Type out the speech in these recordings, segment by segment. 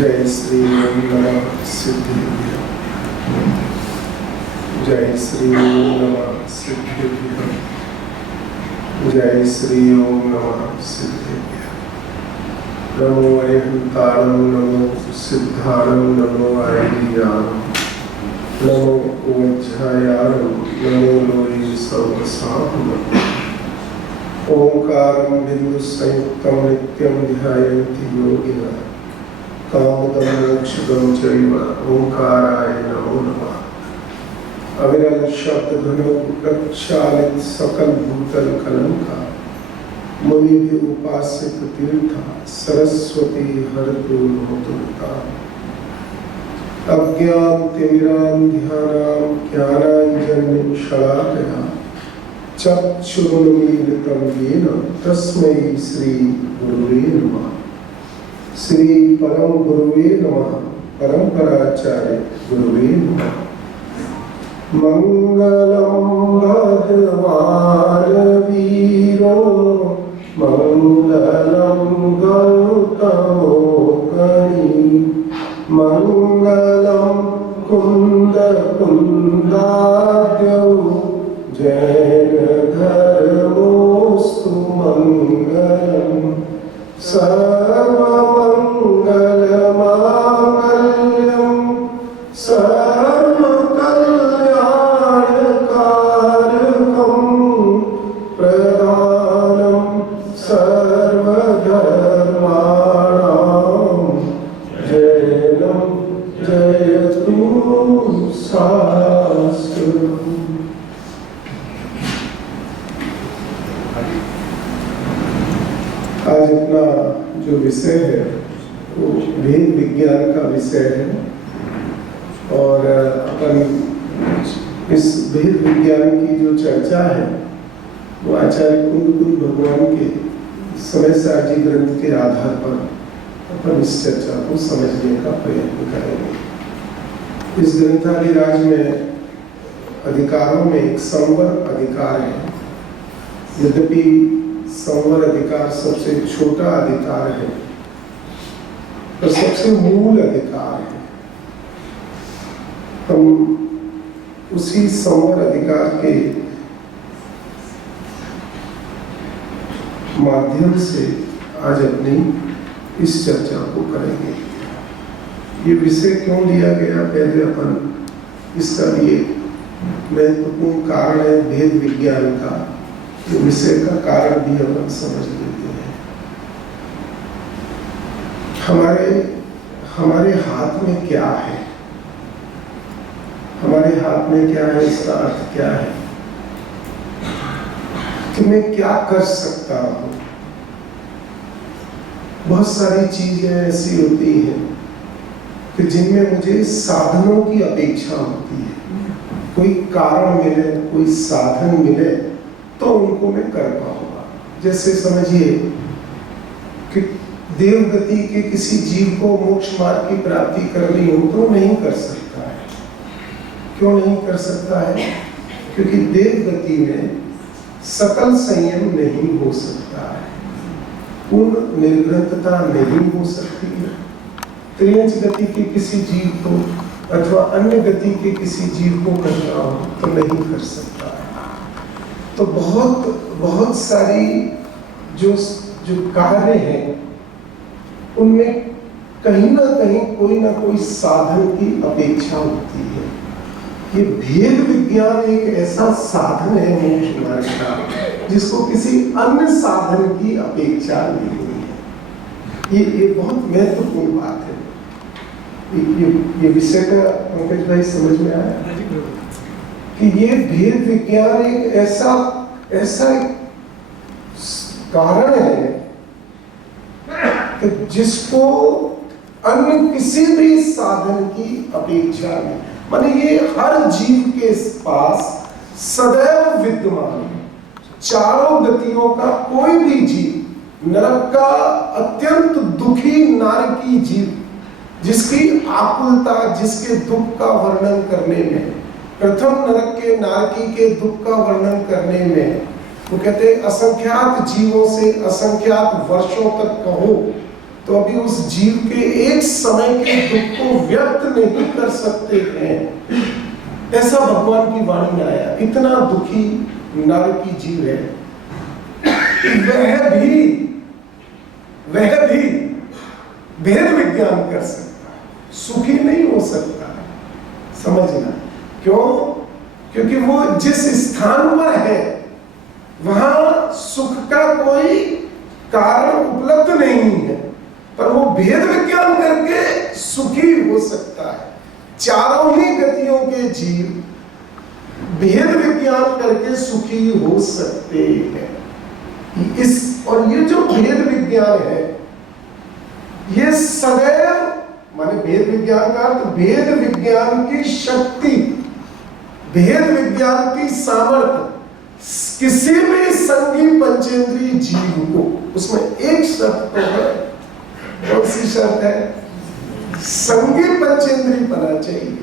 जय श्री ओम नमः सिद्धेभ्यः। जय श्री ओम नमः सिद्धेभ्यः। जय श्री ओम नमः सिद्धेभ्यः। नमो अरिहंताणं, नमो सिद्धाणं, नमो आयर्याणं, नमो वज्रायाणं, नमो लोये सर्वसाहुनं। ओंकारं बिंदु संयुक्तं नित्यं ध्यायन्ति योगिनः। कामदं मोक्षदं चैव ओंकाराय नमो नमः। अविरल शब्द धनो प्रक्षालित सकल भूतल कलंका। मुनि भी उपासित तीर्था, सरस्वती हरतु नोतुता। अज्ञान तिमिरान्ध्यानां ज्ञानाञ्जनं शलाकया चक्षुरुन्मीलितं येन तस्मै श्री गुरुवे नमः। श्री परम गुरुवे नमः। परंपराचार्य गुरुवे नमः। मंगलम भगवान वीरो, मंगलम गौतमो गणी, मंगलम कुंद कुंदाद्यौ, जैन धर्मोस्तु मंगलम। सर्वमंगलमांगल्यं सर्वकल्याणकारकं, प्रधानं सर्वधर्माणां, जयनं जयतु शास्त्रम्। आज अपना जो विषय है वो भेद विज्ञान का विषय है और अपन इस भेद विज्ञान की जो चर्चा है वो आचार्य कुंद भगवान के समय साजी ग्रंथ के आधार पर अपन इस चर्चा को समझने का प्रयत्न करेंगे। इस ग्रंथादिराज में अधिकारों में एक संवर अधिकार है। यद्यपि संवर अधिकार सबसे छोटा अधिकार है और सबसे मूल अधिकार है। हम उसी संवर अधिकार के माध्यम से आज अपनी इस चर्चा को करेंगे। ये विषय क्यों लिया गया, पहले अपन इसका भी एक महत्वपूर्ण कारण है भेद विज्ञान का। विषय का कारण भी अपन समझ लेते हैं। हमारे हाथ में क्या है, हमारे हाथ में क्या है, इसका अर्थ क्या है कि मैं क्या कर सकता हूं। बहुत सारी चीजें ऐसी होती हैं कि जिनमें मुझे साधनों की अपेक्षा होती है। कोई कारण मिले, कोई साधन मिले तो उनको मैं कर पाऊंगा। जैसे समझिए कि देवगति के किसी जीव को मोक्ष मार्ग की प्राप्ति करनी हो तो नहीं कर सकता है। क्यों नहीं कर सकता है? क्योंकि देवगति में सकल संयम नहीं हो सकता है, पूर्ण निर्ग्रंथता नहीं हो सकती है। त्रियंच गति के किसी जीव को अथवा अन्य गति के किसी जीव को करना हो तो नहीं कर सकता है। तो बहुत सारी जो कार्य हैं उनमें कहीं ना कहीं कोई ना कोई साधन की अपेक्षा होती है। ये भेद विज्ञान एक ऐसा साधन है मोक्ष मार्ग का जिसको किसी अन्य साधन की अपेक्षा नहीं हुई है। ये बहुत महत्वपूर्ण बात है। ये विषय का पंकज भाई समझ में आया कि ये भेद विज्ञान एक ऐसा कारण है कि जिसको अन्य किसी भी साधन की अपेक्षा नहीं। माने ये हर जीव के पास सदैव विद्यमान है। चारों गतियों का कोई भी जीव, नरक का अत्यंत दुखी नारकी जीव जिसकी आकुलता, जिसके दुख का वर्णन करने में, प्रथम नरक के नारकी के दुख का वर्णन करने में वो कहते हैं असंख्यात जीवों से असंख्यात वर्षों तक कहो तो अभी उस जीव के एक समय के दुख को व्यक्त नहीं कर सकते हैं। ऐसा भगवान की वाणी में आया। इतना दुखी नर की जीव है, वह भी भेद विज्ञान कर सकता है, सुखी नहीं हो सकता है। समझना क्यों? क्योंकि वो जिस स्थान पर है वहां सुख का कोई कारण उपलब्ध नहीं है, पर वो भेद विज्ञान करके सुखी हो सकता है। चारों ही गतियों के जीव भेद विज्ञान करके सुखी हो सकते हैं। और ये जो भेद विज्ञान है, ये सदैव, माने भेद विज्ञान का अर्थ भेद विज्ञान की शक्ति, भेद विज्ञान की सामर्थ्य किसी भी संगी पंचेंद्रीय जीव को, उसमें एक शर्त तो है। कौन सी शर्त है? संगी पंचेंद्रीय पना चाहिए,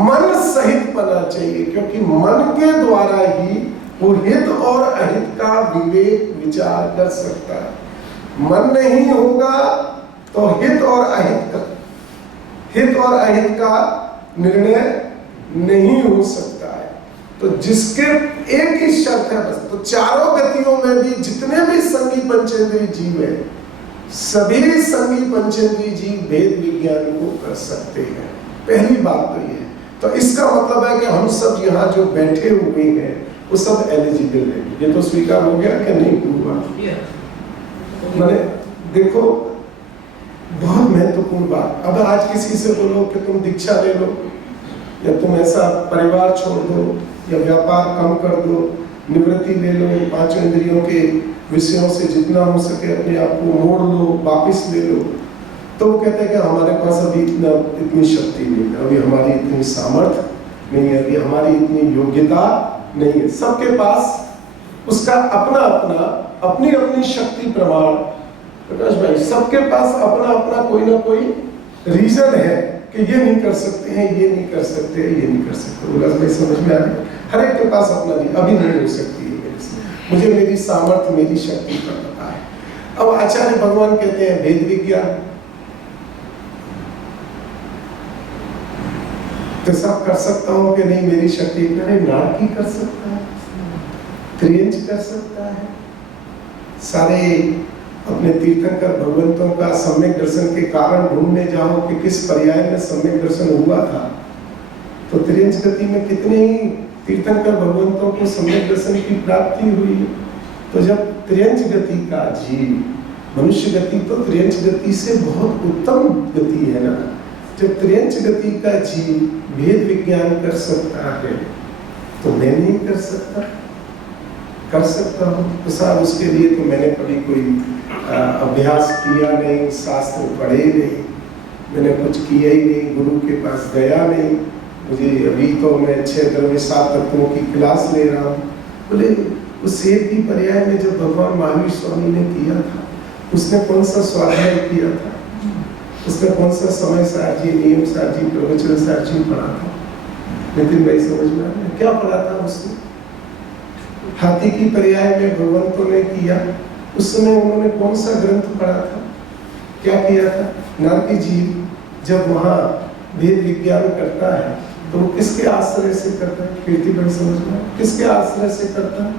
मन सहित पना चाहिए, क्योंकि मन के द्वारा ही वो हित और अहित का विवेक विचार कर सकता है। मन नहीं होगा तो हित और अहित का निर्णय नहीं हो सकता है। तो जिसके एक ही शर्त है बस। तो चारों गतियों में भी जितने भी संगी पंचेंद्रीय जीव है, सभी संगी पंचेंद्रीय जीव भेद विज्ञान को कर सकते हैं। पहली बात तो ये है। तो इसका मतलब है कि हम सब यहाँ जो बैठे हुए हैं वो सब एलिजिबल है। ये तो स्वीकार हो गया कि नहीं हुआ? मैंने देखो, बहुत महत्वपूर्ण बात। अब आज किसी से बोलो कि तुम दीक्षा ले लो, या तुम ऐसा परिवार छोड़ दो, या व्यापार कम कर दो, निवृत्ति ले लो, पांचों इंद्रियों के विषयों से जितना हो सके अपने आप को मोड़ लो, वापिस ले लो, तो वो कहते हैं कि हमारे पास अभी इतनी शक्ति नहीं है, अभी हमारी इतनी सामर्थ्य नहीं है, अभी हमारी इतनी योग्यता नहीं है। सबके पास उसका अपनी अपनी शक्ति प्रमाण। प्रकाश भाई, सबके पास अपना कोई ना कोई रीजन है कि ये नहीं कर सकते हैं, ये नहीं कर सकते, ये नहीं कर सकते। प्रकाश भाई समझ में आ गया? हर एक के पास अपना नहीं, अभी नहीं हो सकती है मेरे से, मुझे मेरी सामर्थ्य, मेरी शक्ति पर पता है। अब आचार्य भगवान कहते हैं भेद विज्ञान, तो सब कर सकता हूं कि नहीं मेरी शक्ति? नहीं, नारकी कर सकता है, त्रियंच कर सकता है, सारे अपने तीर्थंकर भगवंतों का सम्यक दर्शन के कारण ढूंढने जाओ कि किस पर्याय में सम्यक दर्शन हुआ था, तो त्रियंच गति में कितने ही तीर्थंकर भगवंतों को सम्यक दर्शन की प्राप्ति हुई। तो जब त्रियंच गति का जीव, मनुष्य गति तो त्रियंच गति से बहुत उत्तम गति है ना, जब त्रियंच गति का जीव भेद विज्ञान कर सकता है तो मैं नहीं कर सकता? कर सकता हूँ। तो साहब उसके लिए तो मैंने कभी कोई अभ्यास किया नहीं, शास्त्र पढ़े नहीं, मैंने कुछ किया ही नहीं, गुरु के पास गया नहीं। मुझे अभी तो मैं 6 द्रव्य 7 तत्वों की क्लास ले रहा हूँ। बोले उस एक ही पर्याय में जब भगवान महावीर स्वामी ने किया था, उसने कौन सा स्वाध्याय किया था, उसने कौन सा समय सारजी, नियम सारजी, प्रवचन सारजी पढ़ा था? नितिन भाई समझ में आया क्या पढ़ा था उसने? हाथी की पर्याय में भगवंतों ने किया, उस समय उन्होंने कौन सा ग्रंथ पढ़ा था, क्या किया था? नारकी जीव जब वहां भेद विज्ञान करता है तो वो किसके आश्रय से करता है? कीर्ति भाई समझ में, किसके आश्रय से करता है?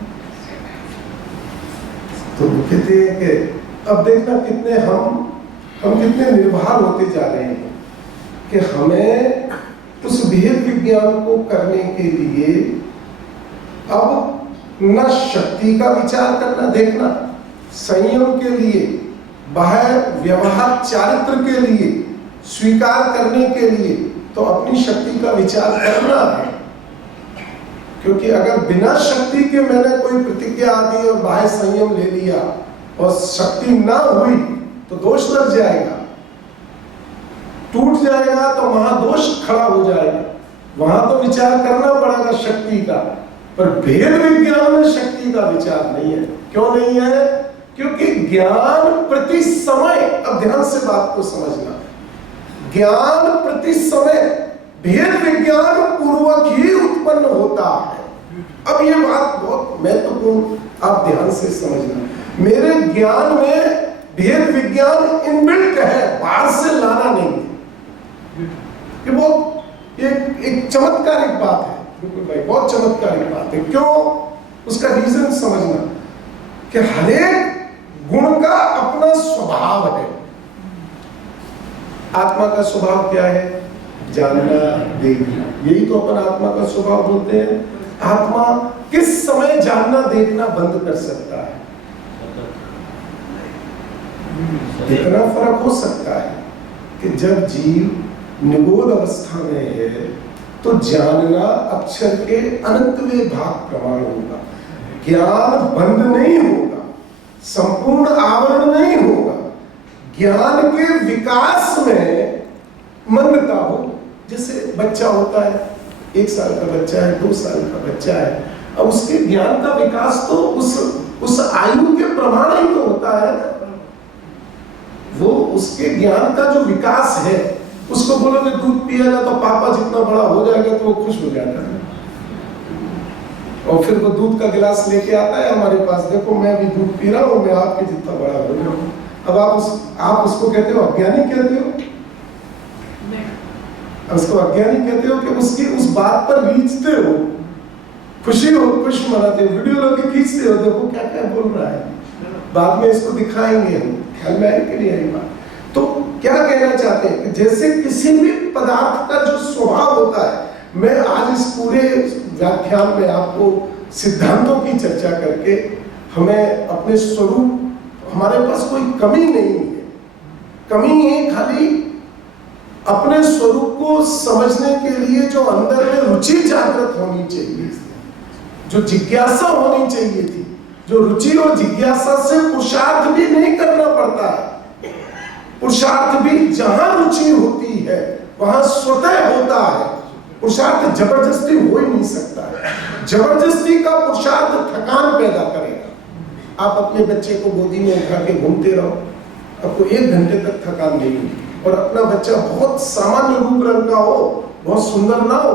तो वो कहते हैं कि अब देखना कितने हम कितने निर्भर होते जा रहे हैं कि हमें उस भेद विज्ञान को करने के लिए अब न शक्ति का विचार करना, देखना संयम के लिए, बाह्य व्यवहार चारित्र के लिए, स्वीकार करने के लिए तो अपनी शक्ति का विचार करना है। क्योंकि अगर बिना शक्ति के मैंने कोई प्रतिज्ञा आदि और बाह्य संयम ले लिया और शक्ति ना हुई तो दोष लग जाएगा, टूट जाएगा, तो महादोष खड़ा हो जाएगा। वहां तो विचार करना पड़ेगा शक्ति का, पर भेद विज्ञान में शक्ति का विचार नहीं है। क्यों नहीं है? क्योंकि ज्ञान प्रति समय, अब ध्यान से बात को समझना, ज्ञान प्रति समय भेद विज्ञान पूर्वक ही उत्पन्न होता है। अब ये बात बहुत महत्वपूर्ण, आप ध्यान से समझना। मेरे ज्ञान में भेद विज्ञान इनबिल्ट है, बाहर से लाना नहीं है। ये बहुत एक चमत्कारिक बात है बिल्कुल भाई, बहुत चमत्कारिक बात है। क्यों? उसका रीजन समझना कि हरेक गुण का अपना स्वभाव है। आत्मा का स्वभाव क्या है? जानना, देखना। यही तो अपन आत्मा का स्वभाव बोलते हैं। आत्मा किस समय जानना देखना बंद कर सकता है? इतना फर्क हो सकता है कि जब जीव निगोद अवस्था में है तो जानना अक्षर के अनंतवें भाग प्रमाण होगा। ज्ञान बंद नहीं होगा, संपूर्ण आवरण नहीं होगा। ज्ञान के विकास में मंदता हो। जैसे बच्चा होता है, 1 साल का बच्चा है, 2 साल का बच्चा है, अब उसके ज्ञान का विकास तो उस आयु के प्रमाण ही तो होता है ना। वो उसके ज्ञान का जो विकास है, उसको बोलोगे दूध पिएगा तो पापा जितना बड़ा हो जाएगा तो वो खुश हो जाता है, और फिर वो दूध का गिलास लेके आता है हमारे पास, देखो मैं भी दूध पी रहा हूँ, मैं आपके जितना बड़ा हो गया हूँ। अब आप उसको कहते हो अज्ञानी कहते हो, उसको अज्ञानी कहते हो कि उसकी उस बात पर रीझते हो, खुशी हो, खुश मनाते हो, वीडियो लोग खींचते हो, देखो क्या क्या बोल रहा है, बाद में इसको दिखाएंगे हम। ख्याल में आए कि नहीं आई बात? तो क्या कहना चाहते हैं? जैसे किसी भी पदार्थ का जो स्वभाव होता है, मैं आज इस पूरे व्याख्यान में आपको सिद्धांतों की चर्चा करके हमें अपने स्वरूप, हमारे पास कोई कमी नहीं है, कमी है खाली अपने स्वरूप को समझने के लिए जो अंदर में रुचि जागृत होनी चाहिए, जो जिज्ञासा होनी चाहिए थी, जो रुचि और जिज्ञासा से पुरुषार्थ भी नहीं करना पड़ता है। पुरुषार्थ भी जहां रुचि होती है वहां स्वतः होता है। पुरुषार्थ जबरदस्ती हो ही नहीं सकता है। जबरदस्ती का पुरुषार्थ थकान पैदा करेगा। आप अपने बच्चे को गोदी में उठा के घूमते रहो, आपको 1 घंटे तक थकान नहीं होगी। और अपना बच्चा बहुत सामान्य रूप रंग का हो, बहुत सुंदर ना हो,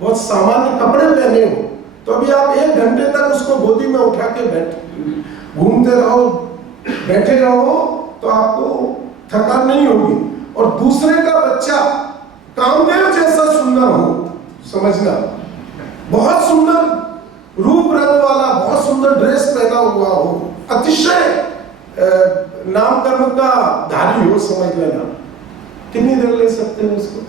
बहुत सामान्य कपड़े पहने हो, तो अभी आप 1 घंटे तक उसको गोदी में उठा के घूमते रहो, बैठे रहो, तो आपको थकान नहीं होगी। और दूसरे का बच्चा कामदेव जैसा सुंदर हो, समझना, बहुत सुंदर रूप रंग वाला, बहुत सुंदर ड्रेस पहना हुआ हो, अतिशय नामकर्म का धारी हो, समझ लेना, कितनी देर ले सकते हो उसको?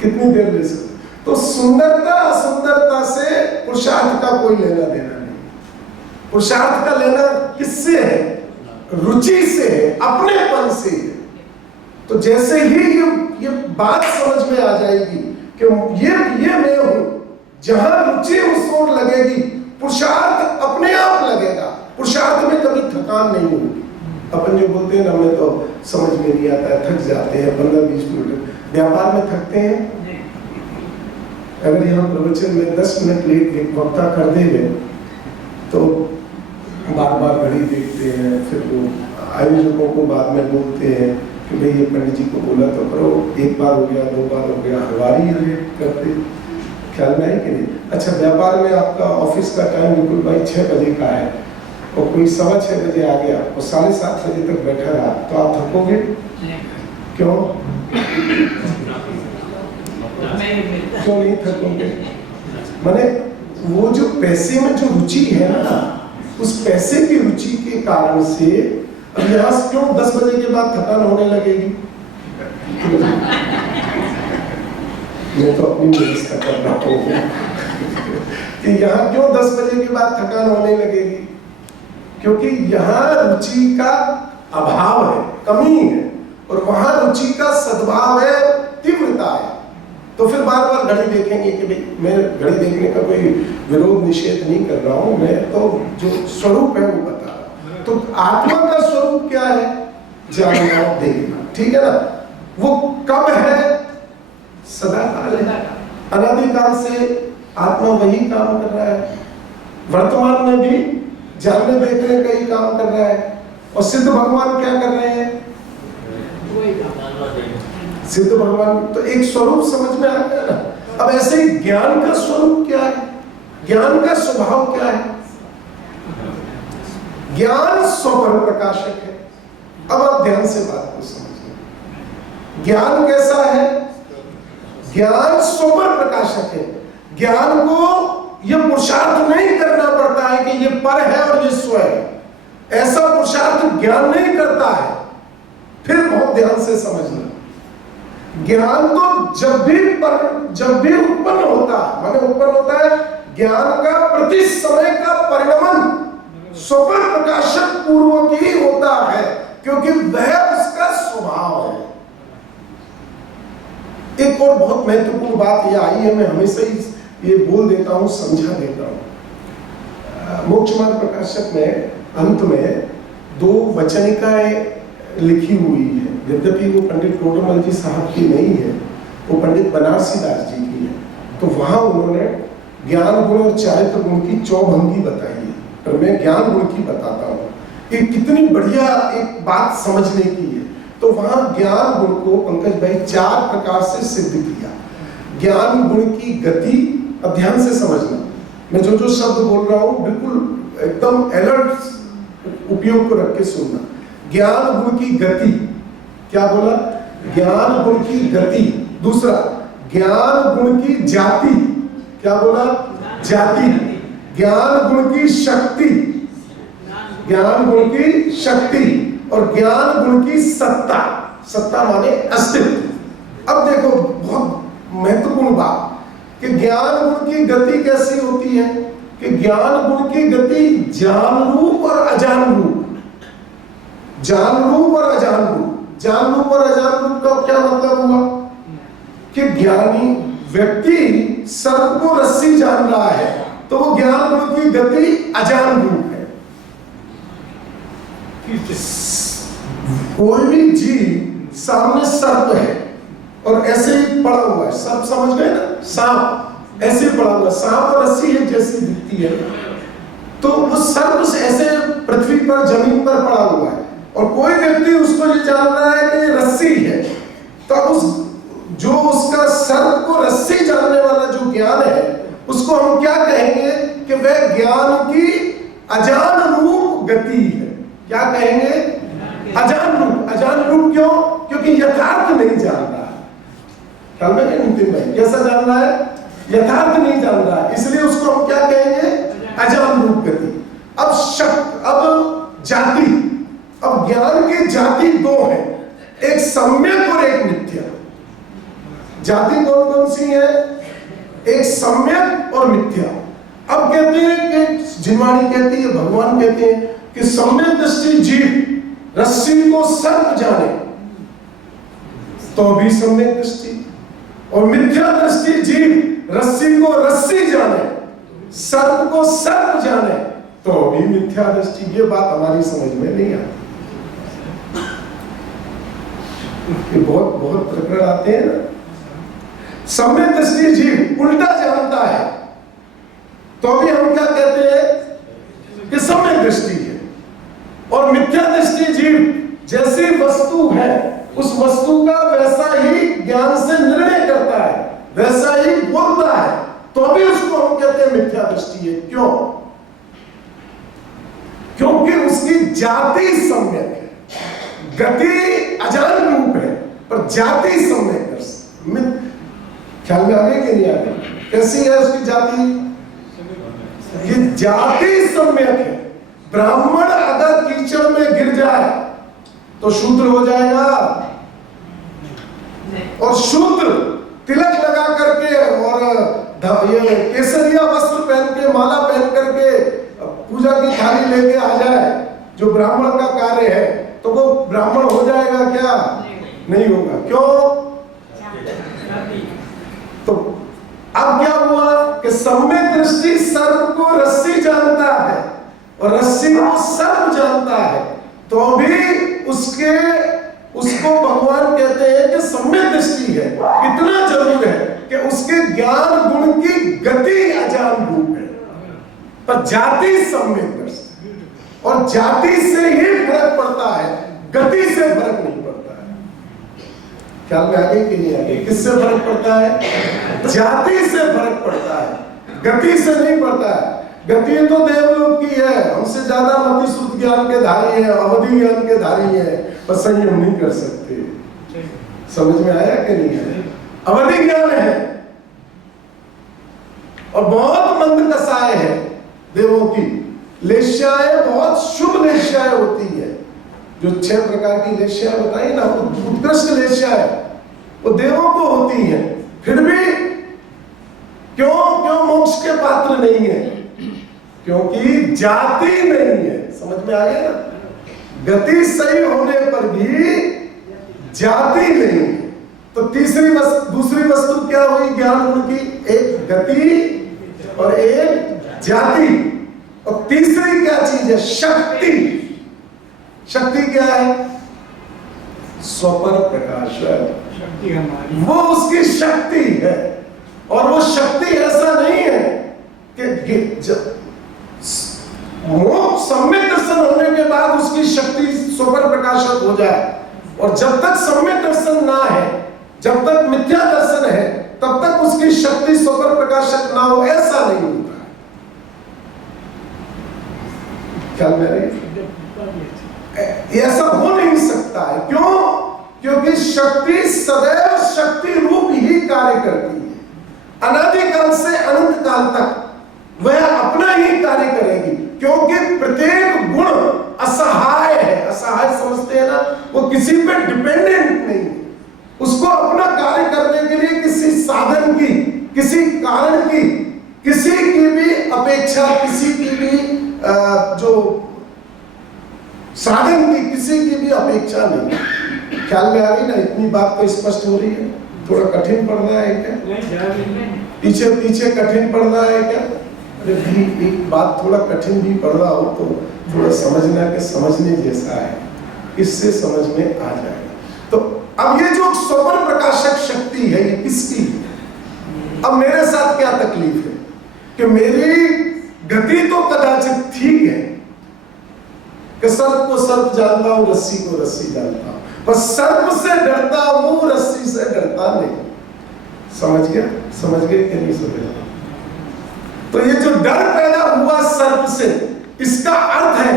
कितनी देर ले सकते? तो सुंदरता असुंदरता से पुरुषार्थ का कोई लेना देना नहीं। पुरुषार्थ का लेना किससे है? रुचि से है, अपनेपन से है। तो जैसे ही ये बात समझ में आ जाएगी कि ये मैं हूं, जहां रुचि उस ओर लगेगी, पुरुषार्थ अपने आप लगेगा। पुरुषार्थ में कभी थकान नहीं होगी। अपन जो बोलते हैं ना, हमें तो समझ में नहीं आता है, थक जाते हैं 15-20 मिनट। व्यापार में थकते हैं? अगर यहाँ प्रवचन में 10 मिनट लेट वक्ता कर देंगे तो बार बार घड़ी देखते हैं, फिर वो आयोजकों को बाद में बोलते हैं कि भाई ये पंडित जी को बोला तो करो, 1 बार हो गया, 2 बार हो गया, हर बार ही करते। ख्याल में है कि नहीं? अच्छा, व्यापार में आपका ऑफिस का टाइम बिल्कुल भाई 6 बजे का है और कोई 6:15 बजे आ गया और 7:30 बजे तक बैठा रहा, तो आप थकोगे? क्यों नहीं थकोगे? माने वो जो पैसे में जो रुचि है ना, उस पैसे की रुचि के कारण से अब यहाँ क्यों 10 बजे के बाद थकान होने लगेगी? मैं तो अपनी व्यवस्था कर रहा हूँ कि यहाँ क्यों 10 बजे के बाद थकान होने लगेगी? क्योंकि यहाँ रुचि का अभाव है, कमी है, और वहां रुचि का सद्भाव है, तीव्रता है। तो फिर बार बार घड़ी देखेंगे कि भाई मैं घड़ी देखने का कोई विरोध निषेध नहीं कर रहा हूं, मैं तो जो स्वरूप है वो बता रहा हूं। तो आत्मा का स्वरूप क्या है? जानना, देखना, ठीक है ना? वो कब है? सदा काल है, अनादिकाल से आत्मा वही काम कर रहा है, वर्तमान में भी जानने देखने का ही काम कर रहा है। और सिद्ध भगवान क्या कर रहे हैं? सिद्ध भगवान तो एक स्वरूप समझ में आ गया ना। अब ऐसे ही ज्ञान का स्वरूप क्या है? ज्ञान का स्वभाव क्या है? ज्ञान स्वपर प्रकाशक है। अब आप ध्यान से बात को समझिए। ज्ञान कैसा है? ज्ञान स्वपर प्रकाशक है। ज्ञान को यह पुरुषार्थ नहीं करना पड़ता है कि ये पर है और ये स्व है। ऐसा पुरुषार्थ ज्ञान नहीं करता है। फिर बहुत ध्यान से समझना, ज्ञान तो जब भी उत्पन्न होता है, माने उत्पन्न होता है, ज्ञान का प्रति समय का परिणमन स्वपर प्रकाशक पूर्वक ही होता है, क्योंकि वह उसका स्वभाव है। एक और बहुत महत्वपूर्ण बात यह आई है, मैं हमेशा ही ये बोल देता हूं, समझा देता हूं। मोक्ष मार्ग प्रकाशक में अंत में 2 वचनिकाएं लिखी हुई है। यद्यपि वो पंडित टोडरमल जी साहब की नहीं है, वो पंडित बनारसी दास जी की है। तो वहां उन्होंने ज्ञान गुण और चारित्र गुण की चौभंगी बताई है, पर मैं ज्ञान गुण की बताता हूँ। ये कितनी बढ़िया एक बात समझने की है। तो वहां ज्ञान गुण को पंकज भाई 4 प्रकार से सिद्ध किया। ज्ञान गुण की गति, अब ध्यान से समझना, मैं जो शब्द बोल रहा हूँ बिल्कुल एकदम अलर्ट उपयोग को रख के सुनना। ज्ञान गुण की गति, क्या बोला? ज्ञान गुण की गति। दूसरा, ज्ञान गुण की जाति, क्या बोला? जाति। ज्ञान गुण की शक्ति, ज्ञान गुण की शक्ति, और ज्ञान गुण की सत्ता। सत्ता माने अस्तित्व। अब देखो बहुत महत्वपूर्ण बात कि ज्ञान गुण की गति कैसी होती है कि ज्ञान गुण की गति जान रूप और अजान रूप, जान रूप और अजान रूप। जान रूप और अजान रूप का क्या मतलब हुआ कि ज्ञानी व्यक्ति सर्प को रस्सी जान रहा है, तो वो ज्ञान गुण की गति अजान रूप है। कोई भी जीव सामने सर्प है और ऐसे ही पड़ा हुआ है, सर्प समझ गए ना, सांप ऐसे पड़ा हुआ, सांप और रस्सी है जैसी दिखती है, तो वो सर्प ऐसे पृथ्वी पर जमीन पर पड़ा हुआ है और कोई व्यक्ति उसको ये जान रहा है कि रस्सी है, तो जो उसका सर्प को रस्सी जानने वाला जो ज्ञान है उसको हम क्या कहेंगे कि वह ज्ञान की अजान रूप गति है। क्या कहेंगे? अजान रूप। अजान रूप क्यों? क्योंकि यथार्थ नहीं जान रहा। ख्याल में नहीं नितिन भाई? कैसा जान रहा है? यथार्थ नहीं जान रहा है, इसलिए उसको हम क्या कहेंगे? अजान रूप गति। अब जाति, अब ज्ञान की जाति 2 है, एक सम्यक और एक मिथ्या। जाति कौन कौन सी है? एक सम्यक और मिथ्या। अब कहते हैं कि जिनवाणी कहती है, भगवान कहते हैं कि सम्यक दृष्टि जीव रस्सी को सर्प जाने तो भी सम्यक दृष्टि, और मिथ्या दृष्टि जीव रस्सी को रस्सी जाने, सर्प को सर्प जाने तो भी मिथ्या दृष्टि। ये बात हमारी समझ में नहीं आती। बहुत प्रकरण आते हैं ना। सम्यक दृष्टि जीव उल्टा जानता है तो भी हम क्या कहते हैं कि सम्यक दृष्टि है, और मिथ्या दृष्टि जीव जैसी वस्तु है उस वस्तु का वैसा ही ज्ञान से निर्णय करता है, वैसा ही बोलता है, तो भी उसको हम कहते हैं मिथ्या दृष्टि है। क्यों? क्योंकि उसकी जाति सम्यक है, गति अजान रूप है, पर जाति सम्यक है। ख्याल में आ गया कि नहीं आ गया? कैसी है उसकी जाति? ये जाति सम्यक है। ब्राह्मण अगर कीचड़ में गिर जाए तो शूद्र हो जाएगा, और शूद्र तिलक लगा करके और ये केसरिया वस्त्र पहन के, माला पहन करके पूजा की थाली लेके आ जाए, जो ब्राह्मण का कार्य है, तो वो ब्राह्मण हो जाएगा क्या? नहीं होगा। क्यों? तो अब क्या हुआ कि सम्यक दृष्टि सर्प को रस्सी जानता है और रस्सी को सर्प जानता है, तो भी उसको भगवान कहते हैं कि सम्यक दृष्टि है। इतना जरूर है कि उसके ज्ञान गुण की गति अजान रूप है, पर जाति सम्यक दृष्टि, और जाति से ही फर्क पड़ता है, गति से फर्क नहीं पड़ता है। ख्याल में आगे कि नहीं आगे? किससे फर्क पड़ता है? जाति से फर्क पड़ता है, गति से नहीं पड़ता है। गति तो देवलोक की है, हमसे ज्यादा मति शुद्ध ज्ञान के धारी है, अवधि ज्ञान के धारी है, पर संयम नहीं कर सकते। समझ में आया कि नहीं है? अवधि ज्ञान है और बहुत मंद कसाय है देवों की। लेश्याएं बहुत शुभ लेश्याएं होती है, जो 6 प्रकार की लेश्याएं बताई ना, उत्कृष्ट लेश्याएं वो देवों को होती है। फिर भी क्यों मोक्ष के पात्र नहीं है? क्योंकि जाति नहीं है। समझ में आ गया ना? गति सही होने पर भी जाति नहीं है। तो दूसरी वस्तु क्या हुई ज्ञान गुण की? एक गति और एक जाति, और तीसरी क्या चीज है? शक्ति। शक्ति क्या है? स्वपर प्रकाश है, वो उसकी शक्ति है। और वो शक्ति ऐसा नहीं है कि मोक्ष सम्यक दर्शन होने के बाद उसकी शक्ति स्वपर प्रकाशक हो जाए, और जब तक सम्यक दर्शन ना है, जब तक मिथ्या दर्शन है, तब तक उसकी शक्ति स्वपर प्रकाशक ना हो, ऐसा नहीं होता है। ख्याल में रही? ऐसा हो नहीं सकता है। क्यों? क्योंकि शक्ति सदैव शक्ति रूप ही कार्य करती है। अनादिकाल से अनंत काल तक वह अपना ही कार्य करेगी, क्योंकि प्रत्येक गुण असहाय है। असहाय समझते हैं ना? वो किसी पे डिपेंडेंट नहीं, उसको अपना कार्य करने के लिए किसी साधन की, किसी कारण की, किसी की भी अपेक्षा, किसी की भी जो साधन की, किसी की भी अपेक्षा नहीं। ख्याल में आ रही ना? इतनी बात तो स्पष्ट हो रही है। थोड़ा कठिन पड़ रहा है क्या? पीछे पीछे कठिन पड़ रहा है क्या? अरे भाई, एक बात थोड़ा कठिन भी पड़ रहा हो तो थोड़ा समझना के समझने जैसा है, इससे समझ में आ जाएगा। तो अब ये जो स्वपर प्रकाशक शक्ति है, ये किसकी है? अब मेरे साथ क्या तकलीफ है कि मेरी गति तो कदाचित ठीक है कि सर्प को सर्प जानता हूं, रस्सी को रस्सी जानता हूं, पर सर्प से डरता हूं, रस्सी से डरता नहीं। समझ गया? समझ गए कि नहीं समझ? तो ये जो डर पैदा हुआ सर्प से, इसका अर्थ है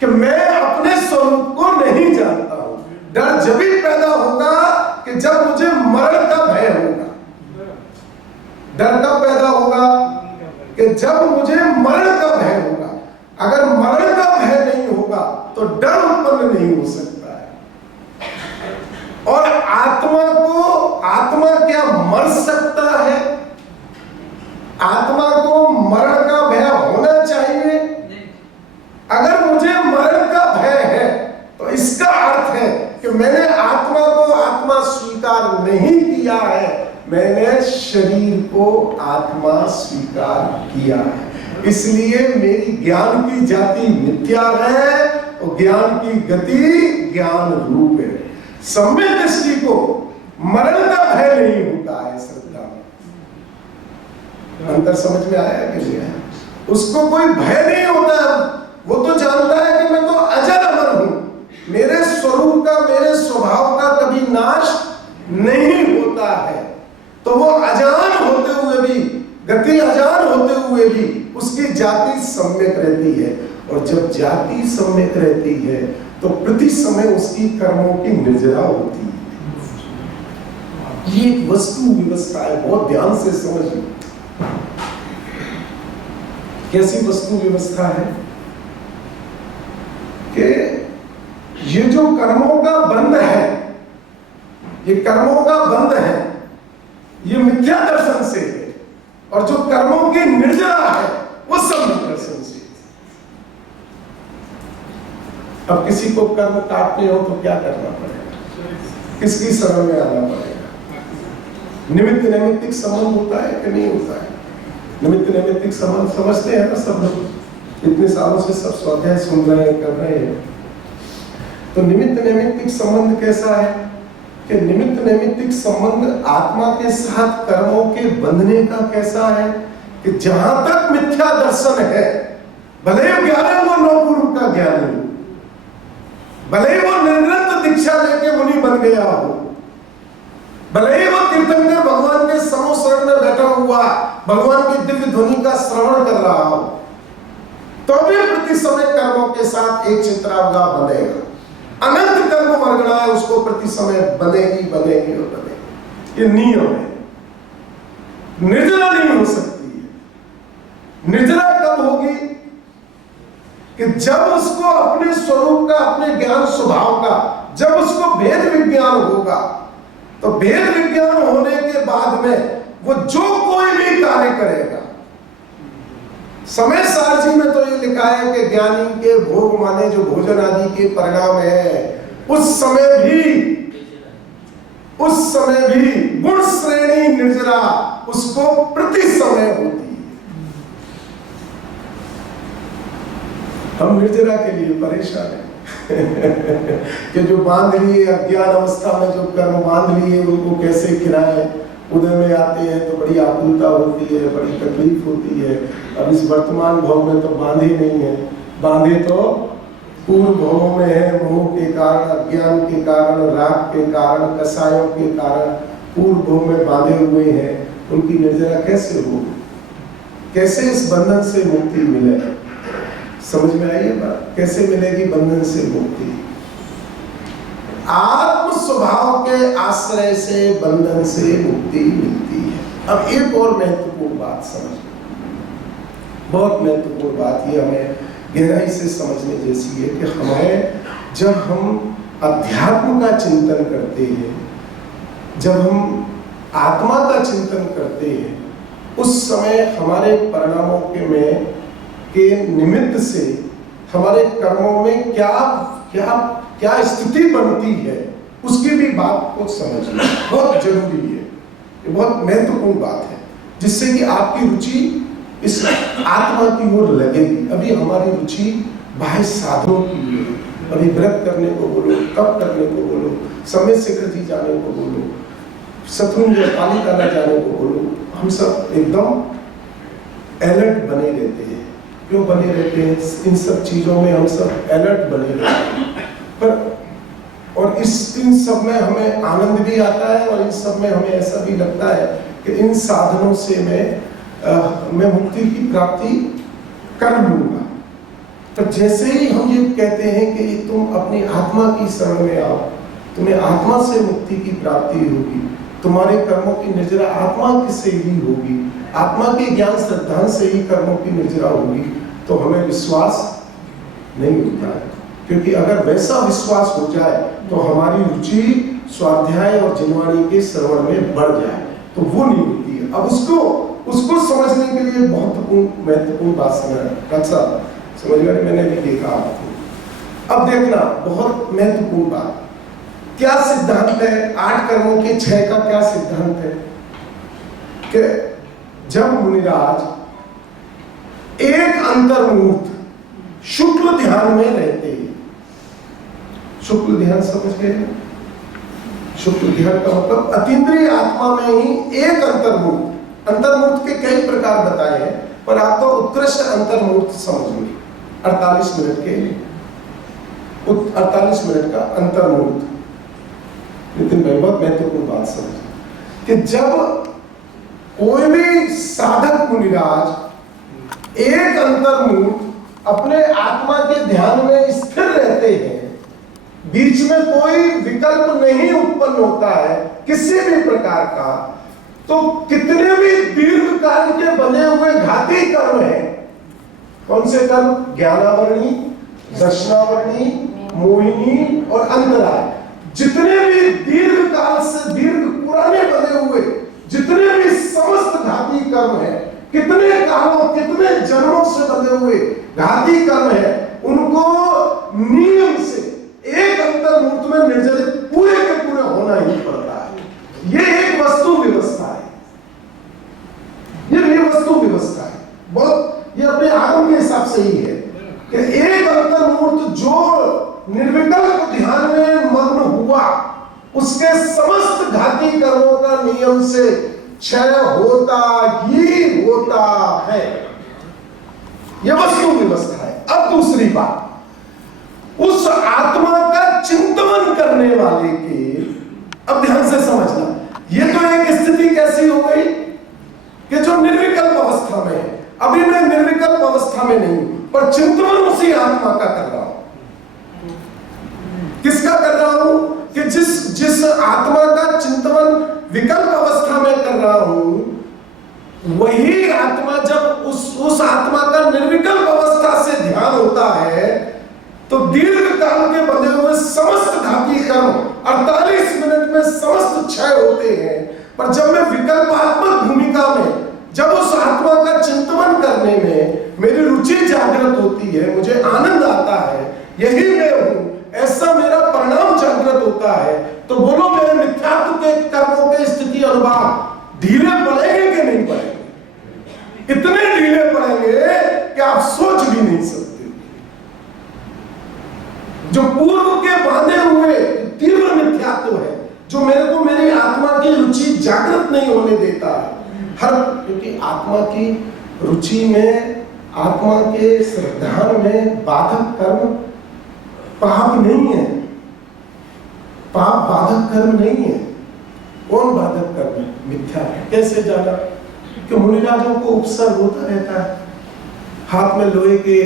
कि मैं अपने स्वरूप को नहीं जानता हूं। डर जब भी पैदा होगा कि जब मुझे मरण का भय होगा। डर कब पैदा होगा? कि जब मुझे मरण का भय होगा। अगर मरण का भय नहीं होगा तो डर उत्पन्न नहीं हो सकता है। और आत्मा क्या मर सकता है? आत्मा को मरण का भय होना चाहिए। अगर मुझे मरण का भय है तो इसका अर्थ है कि मैंने आत्मा को आत्मा स्वीकार नहीं किया है, मैंने शरीर को आत्मा स्वीकार किया है। इसलिए मेरी ज्ञान की जाति मिथ्या है और ज्ञान की गति ज्ञान रूप है। सम्यक दृष्टि को मरण का भय नहीं होता है। श्रद्धा अंतर समझ में आया कि नहीं? उसको कोई भय नहीं होता। वो तो जानता है कि मैं तो अजर अमर हूं, मेरे स्वरूप का, मेरे स्वभाव का कभी नाश नहीं होता है। तो वो अजान होते हुए भी, गति अजान होते हुए भी उसकी जाति सम्यक रहती है। और जब जाति सम्यक रहती है तो प्रति समय उसकी कर्मों की निर्जरा होती है। ये एक वस्तु व्यवस्था है, बहुत ध्यान से समझिए। कैसी वस्तु व्यवस्था है कि ये जो कर्मों का बंध है, ये कर्मों का बंध है, ये मिथ्या दर्शन से है। और जो कर्मों की निर्जरा है वो सब दर्शन से। अब किसी को कर्म काटते हो तो क्या करना पड़ेगा? किसकी शरण में आना पड़ेगा? निमित्त नैमित्तिक संबंध होता है कि नहीं होता है? निमित्त नैमित्तिक संबंध समझते हैं ना सब लोग? इतने सालों से सब स्वाध्याय सुन रहे हैं, कर रहे हैं। तो निमित्त नैमित्तिक संबंध कैसा है कि निमित्त नैमित्तिक संबंध आत्मा के साथ कर्मों के बंधने का कैसा है कि जहां तक मिथ्या दर्शन है, भले ही वो 9 गुरु का ज्ञानी हो, भले ही वो निर्ग्रंथ दीक्षा लेके मुनि बन गया हो, भले ही वो तीर्थंकर भगवान के समोसरण में बैठा हुआ, भगवान की दिव्य ध्वनि का श्रवण कर रहा हो तो भी प्रति समय कर्मों के साथ एक चित्रावगा बनेगा। अनंत कर्म वर्गणा है, उसको प्रति समय बनेगी बनेगी और बनेगी। ये नियम है। निर्जरा नहीं हो सकती है। निर्जरा कब होगी कि जब उसको अपने स्वरूप का, अपने ज्ञान स्वभाव का, जब उसको भेद विज्ञान होगा। तो भेद विज्ञान होने के बाद में वो जो कोई भी कार्य करेगा, समय सारजी में तो ये लिखा है कि ज्ञानी के भोग माने जो भोजन आदि के परिणाम है, उस समय भी गुण श्रेणी निर्जरा उसको प्रति समय होती है। हम निर्जरा के लिए परेशान हैं कि जो बांध लिए अज्ञान अवस्था में, जो कर्म बांध लिए उनको कैसे खिलाएं। उदय में आते हैं तो बड़ी आकुलता होती है, बड़ी तकलीफ होती है। अब इस वर्तमान भव में तो बांधे नहीं है, बांधे तो पूर्व भवों में है। मोह के कारण, अज्ञान के कारण, राग के कारण, कसायों के कारण पूर्व भव में बांधे हुए हैं। उनकी निर्जरा कैसे होगी? कैसे इस बंधन से मुक्ति मिले? समझ में आई बात? कैसे मिलेगी बंधन से मुक्ति? आत्म स्वभाव के आश्रय से बंधन से मुक्ति मिलती है। अब एक और महत्वपूर्ण बात समझ, बहुत महत्वपूर्ण बात, ये हमें गहराई से समझने जैसी है कि हमें जब हम अध्यात्म का चिंतन करते हैं, जब हम आत्मा का चिंतन करते हैं, उस समय हमारे परिणामों के निमित्त से हमारे कर्मों में क्या स्थिति बनती है, उसकी भी बात को समझना बहुत जरूरी है। ये बहुत महत्वपूर्ण बात है, जिससे कि आपकी रुचि इस आत्मा की ओर लगेगी। अभी हमारी रुचि बाह्य साधनों की है। अभी व्रत करने को बोलो, तप करने को बोलो, समय शिखर जी जाने को बोलो, शत्रुंज कालिका जाने को बोलो, हम सब एकदम अलर्ट बने रहते हैं। क्यों बने रहते हैं? इन सब चीजों में हम सब अलर्ट बने रहते हैं। पर और इन सब में हमें आनंद भी आता है, और इन सब में हमें ऐसा भी लगता है कि इन साधनों से मैं मुक्ति की प्राप्ति कर लूंगा। तो जैसे ही हम ये कहते हैं कि तुम अपनी आत्मा की शरण में आओ, तुम्हें आत्मा से मुक्ति की प्राप्ति होगी, तुम्हारे कर्मों की निर्जरा आत्मा से ही होगी, आत्मा के ज्ञान श्रद्धा से ही कर्मों की निर्जरा होगी, तो हमें विश्वास नहीं होता है। क्योंकि अगर वैसा विश्वास हो जाए तो हमारी रुचि स्वाध्याय और जिनवाणी के श्रवण में बढ़ जाए, तो वो नहीं होती है। अब उसको समझने के लिए बहुत महत्वपूर्ण बात समझ गए, मैंने भी देखा आपको। अब देखना बहुत महत्वपूर्ण बात, क्या सिद्धांत है 8 कर्मों के 6 का? क्या सिद्धांत है कि जब मुनिराज एक अंतर्मुख शुक्ल ध्यान में रहते हैं, शुक्ल ध्यान समझ गए? शुक्ल ध्यान का मतलब अतीन्द्रिय आत्मा में ही एक अंतर्मुख। अंतर्मुख के कई प्रकार बताए हैं, पर आप तो उत्कृष्ट अंतर्मुख समझिए। 48 मिनट का अंतर्मुख। नितिन भाई बहुत महत्वपूर्ण बात समझ कि जब कोई भी साधक मुनिराज एक अंतर्मुख अपने आत्मा के ध्यान में स्थिर रहते हैं, बीच में कोई विकल्प नहीं उत्पन्न होता है किसी भी प्रकार का, तो कितने भी दीर्घ काल के बने हुए घाती कर्म हैं, कौन से कर्म? ज्ञानावरणी, दर्शनावरणी, मोहिनी और अंतराय। जितने भी दीर्घ काल से दीर्घ पुराने बने हुए जितने भी समस्त घाती कर्म है, कितने कालों कितने जन्मों से बने हुए घाती कर्म है, उनको नियम से एक अंतर्मुख में निर्जरित पूरे के पूरे होना ही पड़ता है। ये एक वस्तु व्यवस्था है, ये वस्तु व्यवस्था है। बहुत ये अपने आगम के हिसाब से ही है कि एक अंतर्मुख जो निर्विकल्प ध्यान में मग्न हुआ, उसके समस्त घाती कर्मों का नियम से क्षय होता ही होता है। यह वस्तु व्यवस्था है। अब दूसरी बात, उस आत्मा का चिंतन करने वाले के, अब ध्यान से समझना, ये तो एक स्थिति कैसी हो गई कि जो निर्विकल्प अवस्था में है, चिंतन उसी आत्मा का कर रहा हूं। किसका कर रहा हूं? कि जिस आत्मा का चिंतन विकल्प अवस्था में कर रहा हूं, वही आत्मा जब उस आत्मा का निर्विकल्प अवस्था से ध्यान होता है, तो दीर्घ काल के बंधे हुए समस्त घाती कर्म 48 मिनट में समस्त क्षय होते हैं। पर जब मैं विकल्पात्मक भूमिका में, जब उस आत्मा का चिंतन करने में मेरी रुचि जागृत होती है, मुझे आनंद आता है, यही मैं हूं, ऐसा मेरा परिणाम जागृत होता है, तो बोलो मेरे मिथ्यात्व के कर्मों के स्थिति अनुभाव ढीले पड़ेंगे कि नहीं पड़ेंगे? इतने ढीले पड़ेंगे कि आप सोच भी नहीं सकते। जो पूर्व के बांधे हुए तीव्र मिथ्यात्व है, जो मेरे को मेरी आत्मा की रुचि जागृत नहीं होने देता है, क्योंकि आत्मा की रुचि में, आत्मा के श्रद्धा में बाधक कर्म पाप नहीं है। पाप बाधक कर्म नहीं है। कौन बाधक कर्म है? मिथ्या है। कैसे जाना? कि मुनिराजों को उपसर्ग होता रहता है, हाथ में लोहे के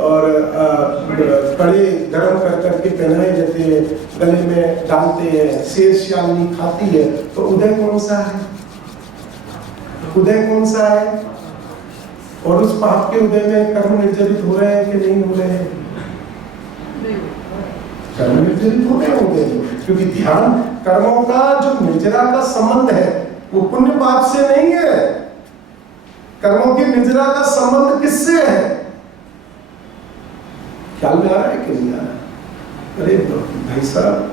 और कड़े गरम कर करके पहनाए जाते हैं, गले में डालते हैं, शेर श्यामनी खाती है, तो उदय कौन सा है? उदय कौन सा है? और उस पाप के उदय में कर्म निर्जरित हो रहे हैं कि नहीं हो रहे हैं? कर्म निर्जरित हो रहे होंगे, क्योंकि ध्यान कर्मों का जो निर्जरा का संबंध है वो पुण्य पाप से नहीं है। कर्मों की निर्जरा का संबंध किससे है? ख्याल में आ रहा है कि नहीं आ रहा? अरे भाई साहब,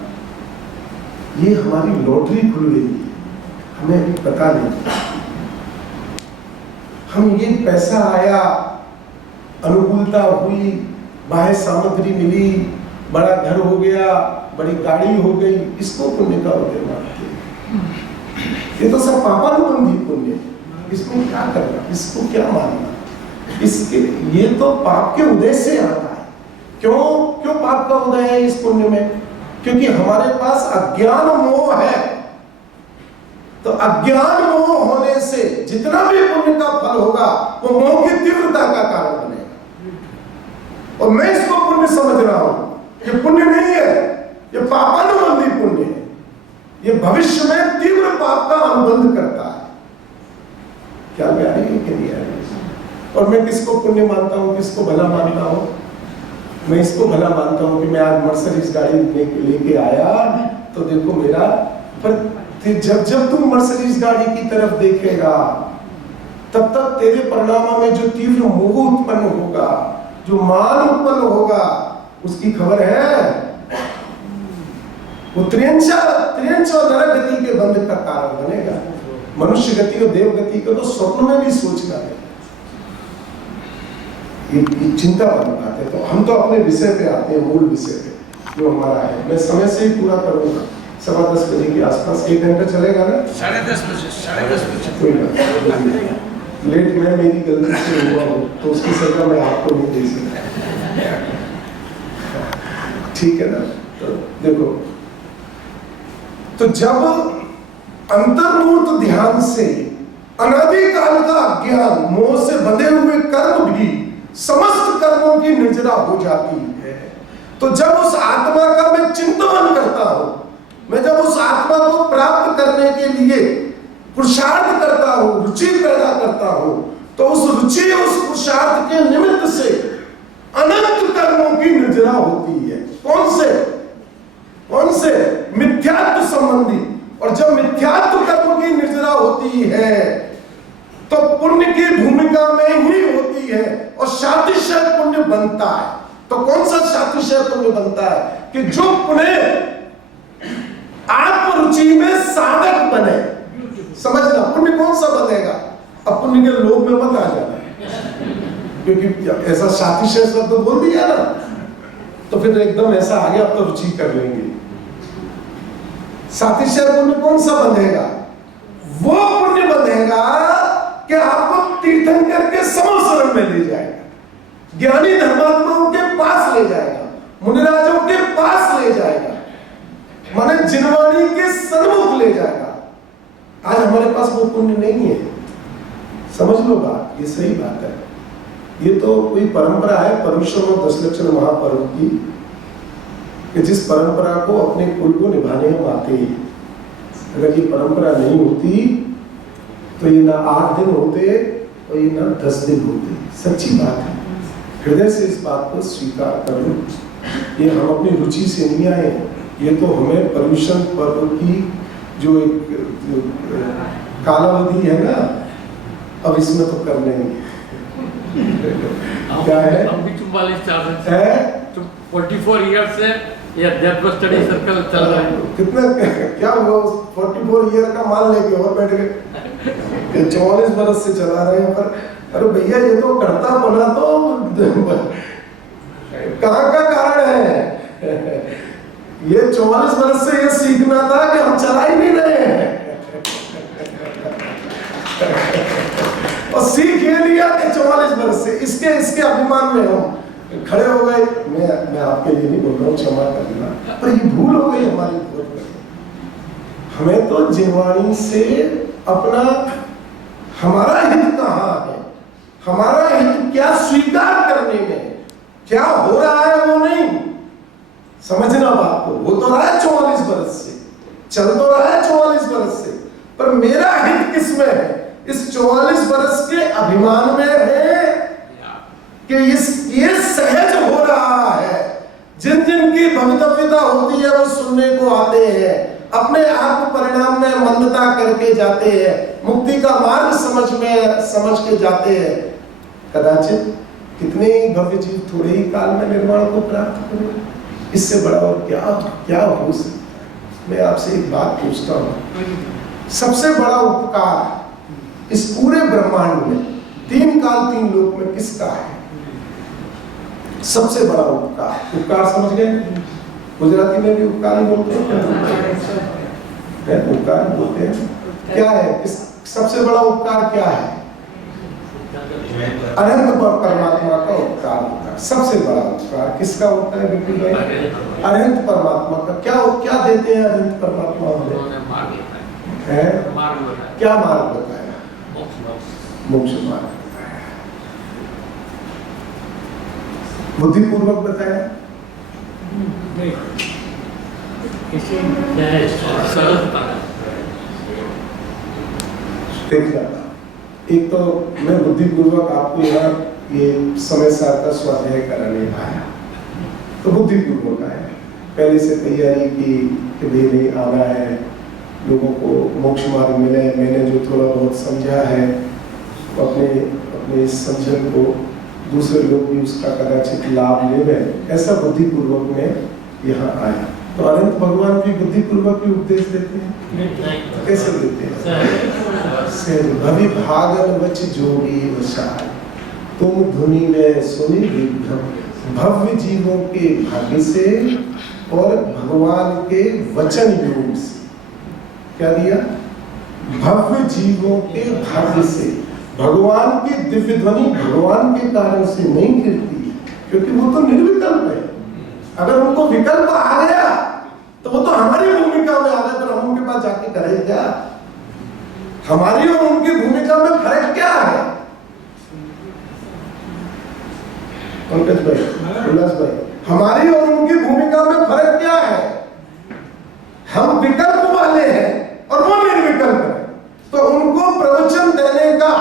ये हमारी लॉटरी खुल गई है, हमें पता नहीं। हम ये पैसा आया, अनुकूलता हुई, बाह्य सामग्री मिली, बड़ा घर हो गया, बड़ी गाड़ी हो गई, इसको पुण्य का उदय मानते हैं। ये तो सब पापानुबंधी पुण्य है, इसमें क्या करना, इसको क्या मानना? इसके ये तो पाप के उदय से आता है। क्यों पाप का उदय है इस पुण्य में? क्योंकि हमारे पास अज्ञान मोह है। तो अज्ञान मोह होने से जितना भी पुण्य का फल होगा वो मोह की तीव्रता का कारण बनेगा। और मैं इसको पुण्य समझ रहा हूं, ये पुण्य नहीं है, ये पापानुबंधी पुण्य है। ये भविष्य में तीव्र पाप का अनुबंध करता है। क्या आ रही है कि नहीं आ रही? और मैं किसको पुण्य मानता हूं, किसको भला मानता हूं? मैं इसको भला मानता हूं कि मैं आज मर्सिडीज गाड़ी लेके आया, तो देखो मेरा, पर जब तुम मर्सिडीज गाड़ी की तरफ देखेगा, तब तक तेरे परिणाम में जो तीव्र मोह उत्पन्न होगा, जो मान उत्पन्न होगा, उसकी खबर है? वो त्रियंश और नरक गति के बंध का कारण बनेगा। मनुष्य गति और देव गति को तो स्वप्न में भी सोचना है। ये चिंता वाली बात है। तो हम तो अपने विषय पे आते हैं, मूल विषय पे जो हमारा है। मैं समय से ही पूरा करूंगा, 10:15 बजे के आसपास। 1 घंटा चलेगा ना? 10:30 बजे। कोई बात लेट मैं मेरी गलती से हुआ हूँ, तो उसकी सजा मैं आपको नहीं दे सकता, ठीक है ना? तो देखो, तो जब अंतर्मूर्त ध्यान से अनादिकाल का अज्ञान मोह से बंधे हुए कर्म भी समस्त कर्मों की निर्जरा हो जाती है, तो जब उस आत्मा का मैं चिंतन करता हूं, मैं जब उस आत्मा को प्राप्त करने के लिए पुरुषार्थ करता हूं, रुचि पैदा करता हूं, तो उस रुचि, उस पुरुषार्थ के निमित्त से अनंत कर्मों की निर्जरा होती है। कौन से? मिथ्यात्व संबंधी। और जब मिथ्यात्व कर्म की निर्जरा होती है, तो पुण्य की भूमिका में ही होती है और शातिशय पुण्य बनता है। तो कौन सा शातिशय पुण्य बनता है? कि जो पुण्य आत्मरुचि में साधक बने। समझना, पुण्य कौन सा बनेगा? अब पुण्य के लोभ में मत आ जाना, क्योंकि ऐसा शातिशय शब्द बोल दिया ना, तो फिर एकदम ऐसा आ गया, अब तो रुचि कर लेंगे। सातिशय पुण्य कौन सा बंधेगा? वो पुण्य बंधेगा कि आपको तीर्थंकर के समशरण में ले जाएगा, ज्ञानी धर्मात्माओं के पास ले जाएगा, मुनिराजों के पास ले जाएगा, माने जिनवाणी के सन्मुख ले जाएगा। आज हमारे पास वो पुण्य नहीं है। समझ लो बात, ये सही बात है, ये तो कोई परंपरा है पर्युषण और 10 लक्षण महापर्व की, कि जिस परंपरा को अपने कुल को निभाने हम आते हैं। अगर ये परंपरा नहीं होती तो ये ना 8 दिन होते और ये ना 10 दिन होते। सच्ची बात है, हृदय से इस बात को स्वीकार कर लो। ये हम अपनी रुचि से नहीं आए, ये तो हमें पर्युषण पर्व की जो एक कालावधि है ना, अब इसमें तो करने नहीं क्या है, हम भी 44 है 44 इयर्स से ये डेप्थ स्टडी सर्कल चल रहा है। कितना क्या हुआ उस 44 ईयर का मान लेके और बैठ गए, 44 बरस से चला रहे हैं। पर अरे भैया ये तो करता बना तो कहाँ का कारण है? ये 44 बरस से ये सीखना था कि हम चला ही नहीं रहे हैं और सीख ये लिया कि 44 बरस से इसके अभिमान में हम खड़े हो गए। मैं आपके लिए नहीं बोल रहा हूँ, क्षमा करना, पर ये भूल हो गई हमारी बहुत बड़ी। हमें तो जिनवाणी से अपना हमारा हित कहाँ है, हमारा हित क्या स्वीकार करने में, क्या हो रहा है वो नहीं समझना बात को। वो तो रहा है 44 बरस से, चल तो रहा है 44 बरस से, पर मेरा हित किसमें है? इस 44 बरस के अभिमान में है कि ये सहज हो रहा है। जिन जिन की भवितव्यता होती है वो सुनने को आते हैं, अपने आत्म परिणाम में मंदता करके जाते हैं, मुक्ति का मार्ग समझ के जाते हैं। कदाचित कितने ही भव्य जीव थोड़े ही काल में निर्वाण को प्राप्त करें, इससे बड़ा और क्या हो सकता है? मैं आपसे एक बात पूछता हूँ, सबसे बड़ा उपकार इस पूरे ब्रह्मांड में 3 काल 3 लोक में किसका है? सबसे बड़ा उपकार समझ गए? गुजराती में भी उपकार ही बोलते हैं, उपकार बोलते हैं। क्या है सबसे बड़ा उपकार? क्या है? अनंत परमात्मा का उपकार। सबसे बड़ा उपकार किसका होता है? बिल्कुल अनंत परमात्मा का। क्या देते हैं अनंत परमात्मा है? क्या मार्ग बताया? मोक्ष मार्ग बताया, बुद्धिपूर्वक बताया। एक तो मैं बुद्धिपूर्वक आपको यहाँ ये समय सार का स्वाध्याय कराने आया, तो बुद्धिपूर्वक आया, पहले से तैयारी की कि भाई नहीं आना है, लोगों को मोक्ष मार्ग मिले। मैंने जो थोड़ा बहुत समझा है अपने समझन को दूसरे लोग भी उसका कदाचित लाभ ले, ऐसा बुद्धिपूर्वक में यहाँ आया। तो अनंत भगवान भी बुद्धिपूर्वक भी उपदेश देते हैं। कैसे देते हैं? भवि भागन वच जोगी वसाय, तुम धुनि में सुनी विभ्रम। भव्य जीवों के भाग्य से और भगवान के वचन योग से। क्या दिया? भव्य जीवों के भाग्य से। भगवान की दिव्य ध्वनि भगवान के कारण से नहीं गिरती है, क्योंकि वो तो निर्विकल्प है। अगर उनको विकल्प आ गया तो वो तो हमारी भूमिका में आ गए, पर हम उनके पास जाके करें क्या? हमारी और उनकी भूमिका में फर्क क्या है? पंकज भाई, उल्लास भाई, हमारी और उनकी भूमिका में फर्क क्या है? हम विकल्प वाले हैं और वो निर्विकल्प है। तो उनको प्रवचन देने का,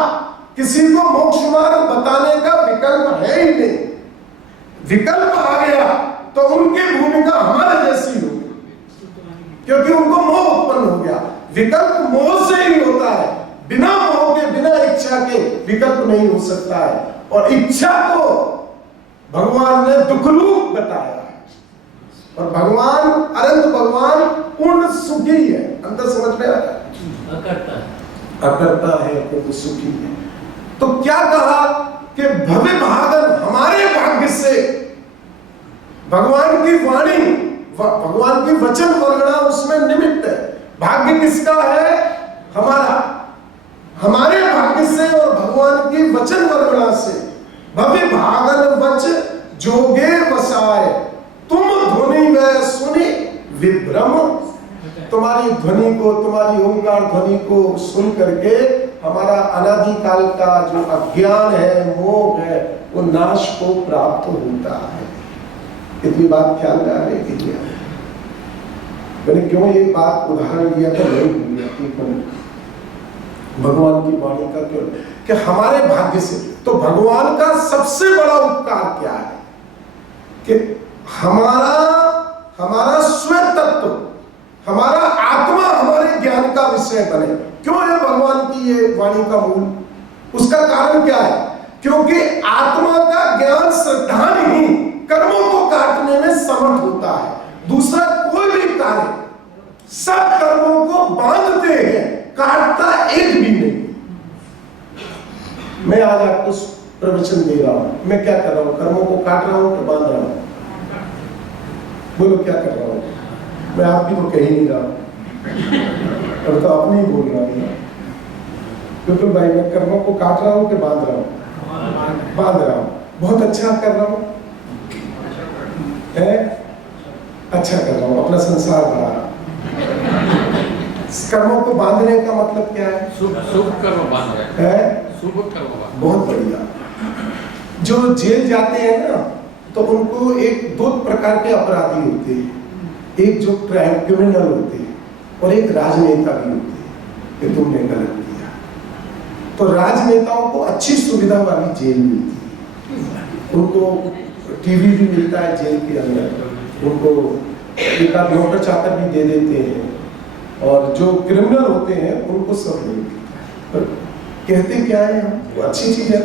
किसी को मोक्ष मार्ग बताने का विकल्प है ही नहीं। विकल्प आ गया तो उनकी भूमिका हमारे जैसी होगी, क्योंकि उनको मोह उत्पन्न हो गया। विकल्प मोह से ही होता है, बिना मोह के, बिना इच्छा के विकल्प नहीं हो सकता है। और इच्छा को भगवान ने दुखरूप बताया है। और भगवान, अनंत भगवान पूर्ण सुखी है। अंतर समझ में आता है? अकर्ता है, पूर्ण सुखी है। तो क्या कहा कि भव्य भागन, हमारे भाग्य से भगवान की वाणी, भगवान की वचन वर्णना उसमें निमित्त है। भाग्य किसका है? हमारा। हमारे भाग्य से और भगवान की वचन वर्णना से भव्य भागन वच जोगे वसाए, तुम ध्वनि में सुनी विभ्रम। तुम्हारी ध्वनि को, तुम्हारी ओंकार ध्वनि को सुन करके हमारा अनादिकाल का जो अज्ञान है, मोह है, वो नाश को प्राप्त होता है। इतनी बात ख्याल में आ रही थी। मैंने क्यों ये बात उदाहरण लिया था, नहीं भूल, भगवान की वाणी का क्यों कि हमारे भाग्य से, तो भगवान का सबसे बड़ा उपकार क्या है कि हमारा स्व तत्व, हमारा आत्मा हमारे ज्ञान का विषय बने। क्यों है भगवान की ये वाणी का मूल? उसका कारण क्या है? क्योंकि आत्मा का ज्ञान श्रद्धान ही कर्मों को काटने में समर्थ होता है। दूसरा कोई भी कार्य सब कर्मों को बांधते हैं, काटता एक भी नहीं। मैं आज आपको प्रवचन दे रहा हूं, मैं क्या कर रहा हूं? कर्मों को काट रहा हूं कि बांध रहा हूं? बोलो क्या कर रहा हूं? मैं आपकी तो कह ही नहीं रहा, अब तो अपनी ही बोल रहा हूं। बिल्कुल भाई, मैं कर्मों को काट रहा हूं कि बांध रहा हूं? बांध रहा हूं। बहुत अच्छा कर रहा हूं, अच्छा कर रहा हूं, अपना संसार बढ़ा रहा हूं। कर्मों को बांधने का मतलब क्या है? शुभ कर्म बांध रहे हैं, शुभ कर्म। बहुत बढ़िया। जो जेल जाते हैं ना, तो उनको एक दो प्रकार के अपराधी होते हैं, एक जो क्रिमिनल होते हैं और एक राजनेता भी होते हैं कि तुमने गलत किया। तो राजनेताओं को अच्छी सुविधा वाली जेल मिलती है, उनको टीवी भी मिलता है जेल के अंदर, उनको एक आध नौकर चाकर भी दे देते हैं, और जो क्रिमिनल होते हैं उनको सब नहीं मिलता है। कहते क्या है हम, वो अच्छी चीज है,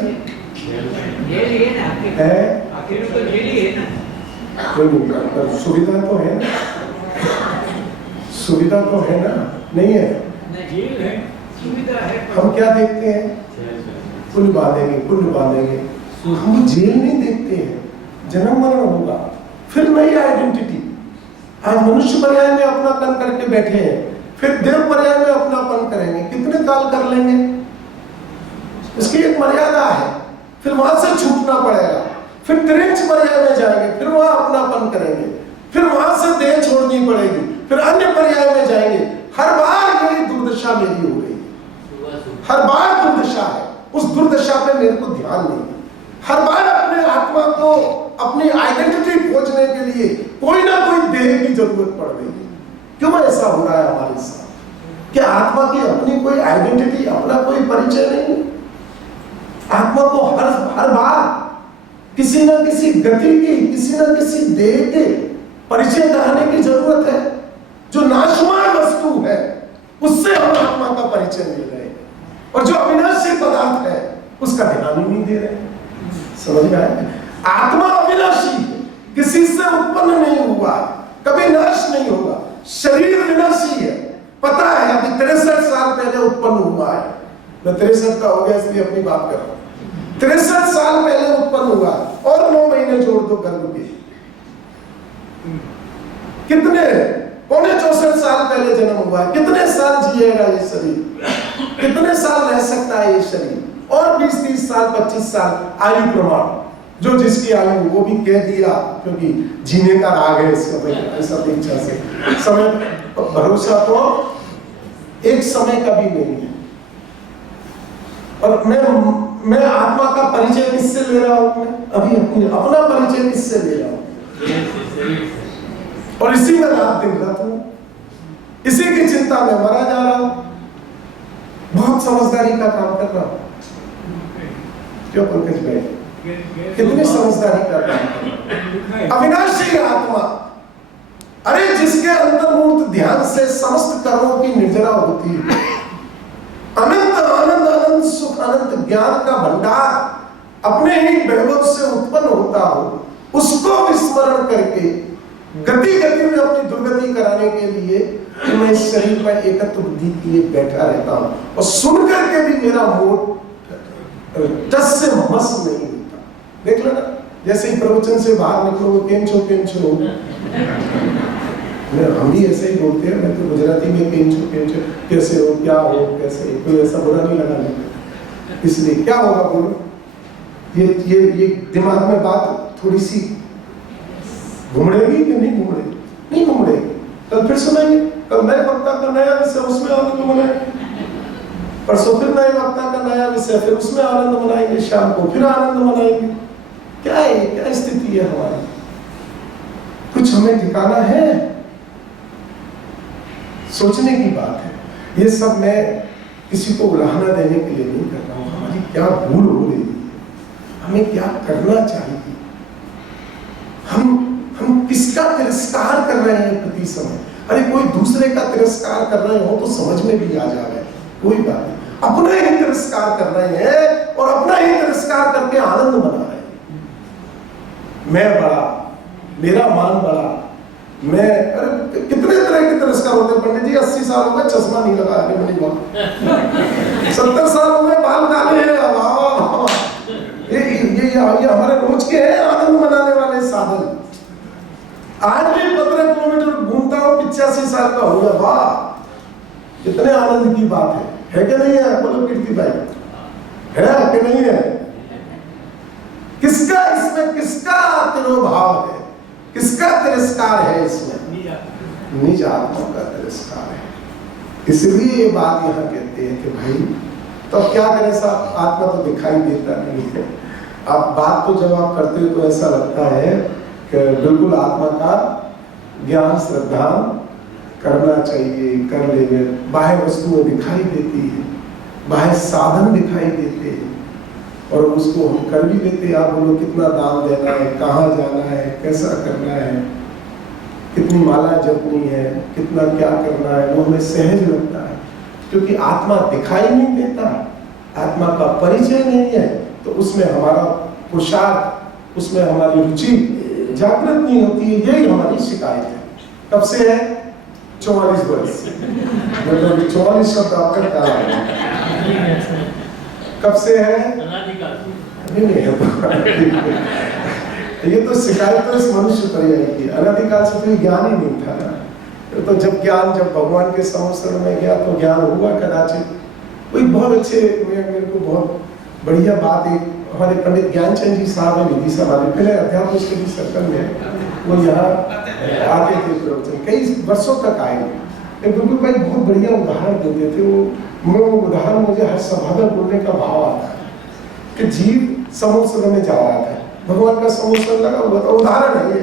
कोई नहीं, पर सुविधा तो है ना, सुविधा तो है ना, नहीं है? हम क्या देखते हैं? पुण्य बांधेंगे, पुण्य बांधेंगे। हम जेल नहीं देखते हैं, जन्म मरण होगा, फिर नई आइडेंटिटी। आज मनुष्य पर्याय में अपनापन करके बैठे हैं, फिर देव पर्याय में अपनापन करेंगे। कितने काल कर लेंगे? इसकी एक मर्यादा है, फिर वहां से छूटना पड़ेगा, फिर त्रिंच पर्याय में जाएंगे, फिर वहां अपनापन करेंगे, फिर वहां से देह छोड़नी पड़ेगी, फिर अन्य पर्याय में जाएंगे। हर बार मेरी दुर्दशा मेरी हो गई, हर बार दुर्दशा है, उस दुर्दशा पे मेरे को ध्यान नहीं। हर बार अपने आत्मा को, अपनी आइडेंटिटी खोजने के लिए कोई ना कोई देह की जरूरत पड़ रही है। क्यों ऐसा हो रहा है हमारे साथ? क्या आत्मा की अपनी कोई आइडेंटिटी, अपना कोई परिचय नहीं? आत्मा को हर बार किसी न किसी गति की, किसी न किसी देह के परिचय कराने की जरूरत है। जो नाशवान वस्तु है उससे हम आत्मा का परिचय ले रहे हैं, और जो अविनाशी पदार्थ है उसका ध्यान ही नहीं दे रहे। समझ में आया? आत्मा अविनाशी है, किसी से उत्पन्न नहीं हुआ, कभी नाश नहीं होगा। शरीर विनाशी है, पता है, अभी 63 साल पहले उत्पन्न हुआ है। मैं 63 का हो गया इसलिए अपनी बात कर रहा हूं। 63 साल पहले उत्पन्न हुआ, और 9 महीने जोड़ दो गर्भ के, कितने 64 साल पहले जन्म हुआ है। कितने साल जिएगा ये शरीर? कितने साल रह सकता है ये शरीर? और 20-30 साल, 25 साल आयु प्रमाण, जो जिसकी आयु वो भी कह दिया, क्योंकि जीने का राग है इसका, सब इच्छा से। समय भरोसा तो एक समय का भी नहीं है। और मैं आत्मा का परिचय किससे ले रहा हूं? मैं अभी अपना परिचय किससे ले रहा हूं? और इसी में रात दिन रात हूं, इसी की चिंता में मरा जा रहा हूं। बहुत समझदारी का काम कर रहा हूं। क्यों पंकज भाई, कितनी समझदारी का काम कर रहा हूं? अविनाशी आत्मा, अरे जिसके अंतर्मूर्त ध्यान से समस्त कर्मों की निर्जरा होती है, अनंत आनंद, अनंत सुख, अनंत ज्ञान का भंडार अपने ही वैभव से उत्पन्न होता हो, उसको विस्मरण करके गति गति में अपनी दुर्गति कराने के लिए मैं इस शरीर पर एकत्व बुद्धि किए बैठा रहता हूं, और सुन करके भी मेरा मूड टस से मस नहीं होता। देख लो ना, जैसे ही प्रवचन से बाहर निकलो, वो केम छो हम भी ऐसे ही बोलते हैं। मैं तो गुजराती में केम छो, कैसे हो, क्या हो, कैसे, कोई ऐसा बुरा नहीं लगा नहीं। इसलिए क्या होगा बोलो, ये दिमाग में बात थोड़ी सी घुमड़ेगी कि नहीं घुमड़ेगी? नहीं घुमड़ेगी। कल फिर सुनाएंगे, कल नए वक्ता का नया विषय, उसमें आनंद मनाएंगे। परसों फिर नए वक्ता का नया विषय, फिर उसमें आनंद मनाएंगे, शाम को फिर आनंद मनाएंगे। क्या है, क्या स्थिति है हमारी? कुछ हमें ठिकाना है? सोचने की बात है। ये सब मैं किसी को उलाहना देने के लिए नहीं कर रहा हूँ। हमारी क्या भूल हो रही है, हमें क्या करना चाहिए, हम किसका तिरस्कार कर रहे हैं प्रति समय? अरे कोई दूसरे का तिरस्कार कर रहे हो तो समझ में भी आ जाए, कोई बात नहीं। अपना ही तिरस्कार कर रहे हैं और अपना ही तिरस्कार करके आनंद मना रहे हैं। मैं बड़ा, मेरा मान बड़ा, मैं, अरे कितने तरह के तिरस्कार होते हैं पंडित जी। 80 साल हो गए चश्मा नहीं लगा, अरे बड़ी बात। 70 साल हो गए बाल काले हैं, ये हमारे रोज के हैं आनंद मनाने वाले साधन। आज भी 15 किलोमीटर घूमता हूँ, 85 साल का हो गया। वाह, कितने आनंद की बात है कि नहीं है? बोलो कीर्ति भाई, है कि नहीं है? किसका इसमें, किसका तिरोभाव है, किसका तिरस्कार है इसमें? निज आत्मा का तिरस्कार है। इसलिए ये बात यहाँ कहते हैं कि भाई तो क्या करें साहब, आत्मा तो दिखाई देता नहीं है। आप बात तो जब आप करते हो तो ऐसा लगता है कि बिल्कुल आत्मा का ज्ञान श्रद्धा करना चाहिए, कर लेंगे। बाह्य वस्तुएं दिखाई देती है, बाह्य साधन दिखाई देते हैं और उसको हम कर भी लेते हैं। आप बोलो कितना दान देना है, कहाँ जाना है, कैसा करना है, कितनी माला जपनी है, कितना क्या करना है, वो हमें सहज लगता है क्योंकि आत्मा दिखाई नहीं देता, आत्मा का परिचय नहीं है, तो उसमें हमारा पुरुषार्थ, उसमें हमारी रुचि जागृत नहीं होती है। यही हमारी शिकायत है। कब से है? 44 वर्ष मतलब 44 शब्द आपका क्या है? कब से है? ये तो शिकायत तो इस मनुष्य पर ही आएगी। अनादिकाल से तो ज्ञान ही नहीं था ना। तो जब ज्ञान, जब भगवान के संवत्सर में गया तो ज्ञान हुआ कदाचित। कोई बहुत अच्छे, मेरे को बहुत बढ़िया बात, एक हमारे पंडित ज्ञानचंद जी साहब है विदिशा वाले, पहले अध्यात्म सर्कल में वो यहाँ आते थे प्रवचन, कई वर्षों तक आए। बिल्कुल भाई बहुत बढ़िया उदाहरण देते थे वो उदाहरण मुझे हर सभा में बोलने का भाव आता है कि जीव समुद्र में जा रहा था, भगवान का समुद्र लगा हुआ था। उदाहरण है ये,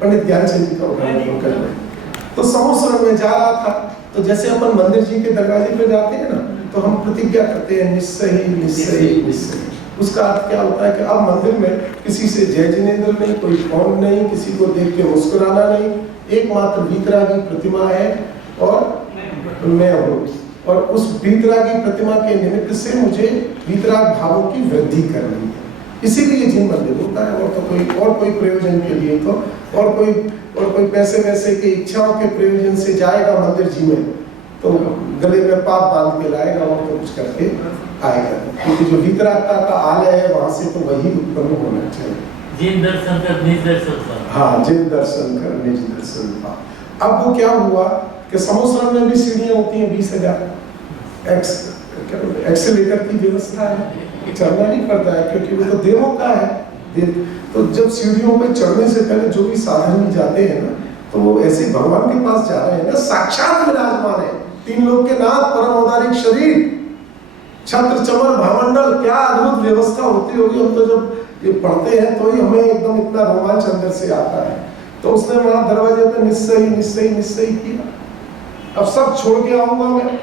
पंडित ज्ञानचंद जी का उदाहरण कर रहे। तो समुद्र में जा रहा था, तो जैसे अपन मंदिर जी के दरवाजे पे जाते हैं ना, तो हम प्रतिज्ञा करते हैं निश्चय ही निश्चय ही निश्चय। उसका अर्थ क्या होता है कि अब मंदिर में किसी से जय जिनेंद्र नहीं, कोई फोन नहीं, किसी को देख के मुस्कुराना नहीं, एकमात्र वीतरागी प्रतिमा है और मैं हूँ। और उस वीतरागी प्रतिमा के निमित्त से मुझे वीतराग भावों की वृद्धि करनी है, इसीलिए जिन मंदिर होता है। और कोई प्रयोजन के लिए तो और कोई पैसे वैसे की इच्छाओं के प्रयोजन से जाएगा मंदिर जी में, तो गले में पाप बांध के लाएगा और तो कुछ करके आएगा, क्योंकि जो वीतरागता का आलय है वहां से तो वही उत्पन्न होना चाहिए। जिन दर्शन कर निज दर्शन पा। हाँ, जिन दर्शन कर निज दर्शन पा। अब वो क्या हुआ कि समुद्र में भी सीढ़ियां होती हैं 20,000 एक्सेलेटर की व्यवस्था है, चढ़ना नहीं पड़ता है क्योंकि वो तो देवों का है। तो जब सीढ़ियों पे चढ़ने से पहले जो भी साधन में जाते हैं ना, तो वो ऐसे भगवान के पास जा रहे हैं ना, साक्षात विराजमान है, 3 लोक के नाथ, परम औदारिक शरीर, छत्र चमर भामंडल, क्या अद्भुत व्यवस्था होती होगी। हम तो जब ये पढ़ते हैं तो ही हमें एकदम इतना रोमांच अंदर से आता है। तो उसने वहां दरवाजे पे निश्चय किया, अब सब छोड़ के आऊंगा मैं,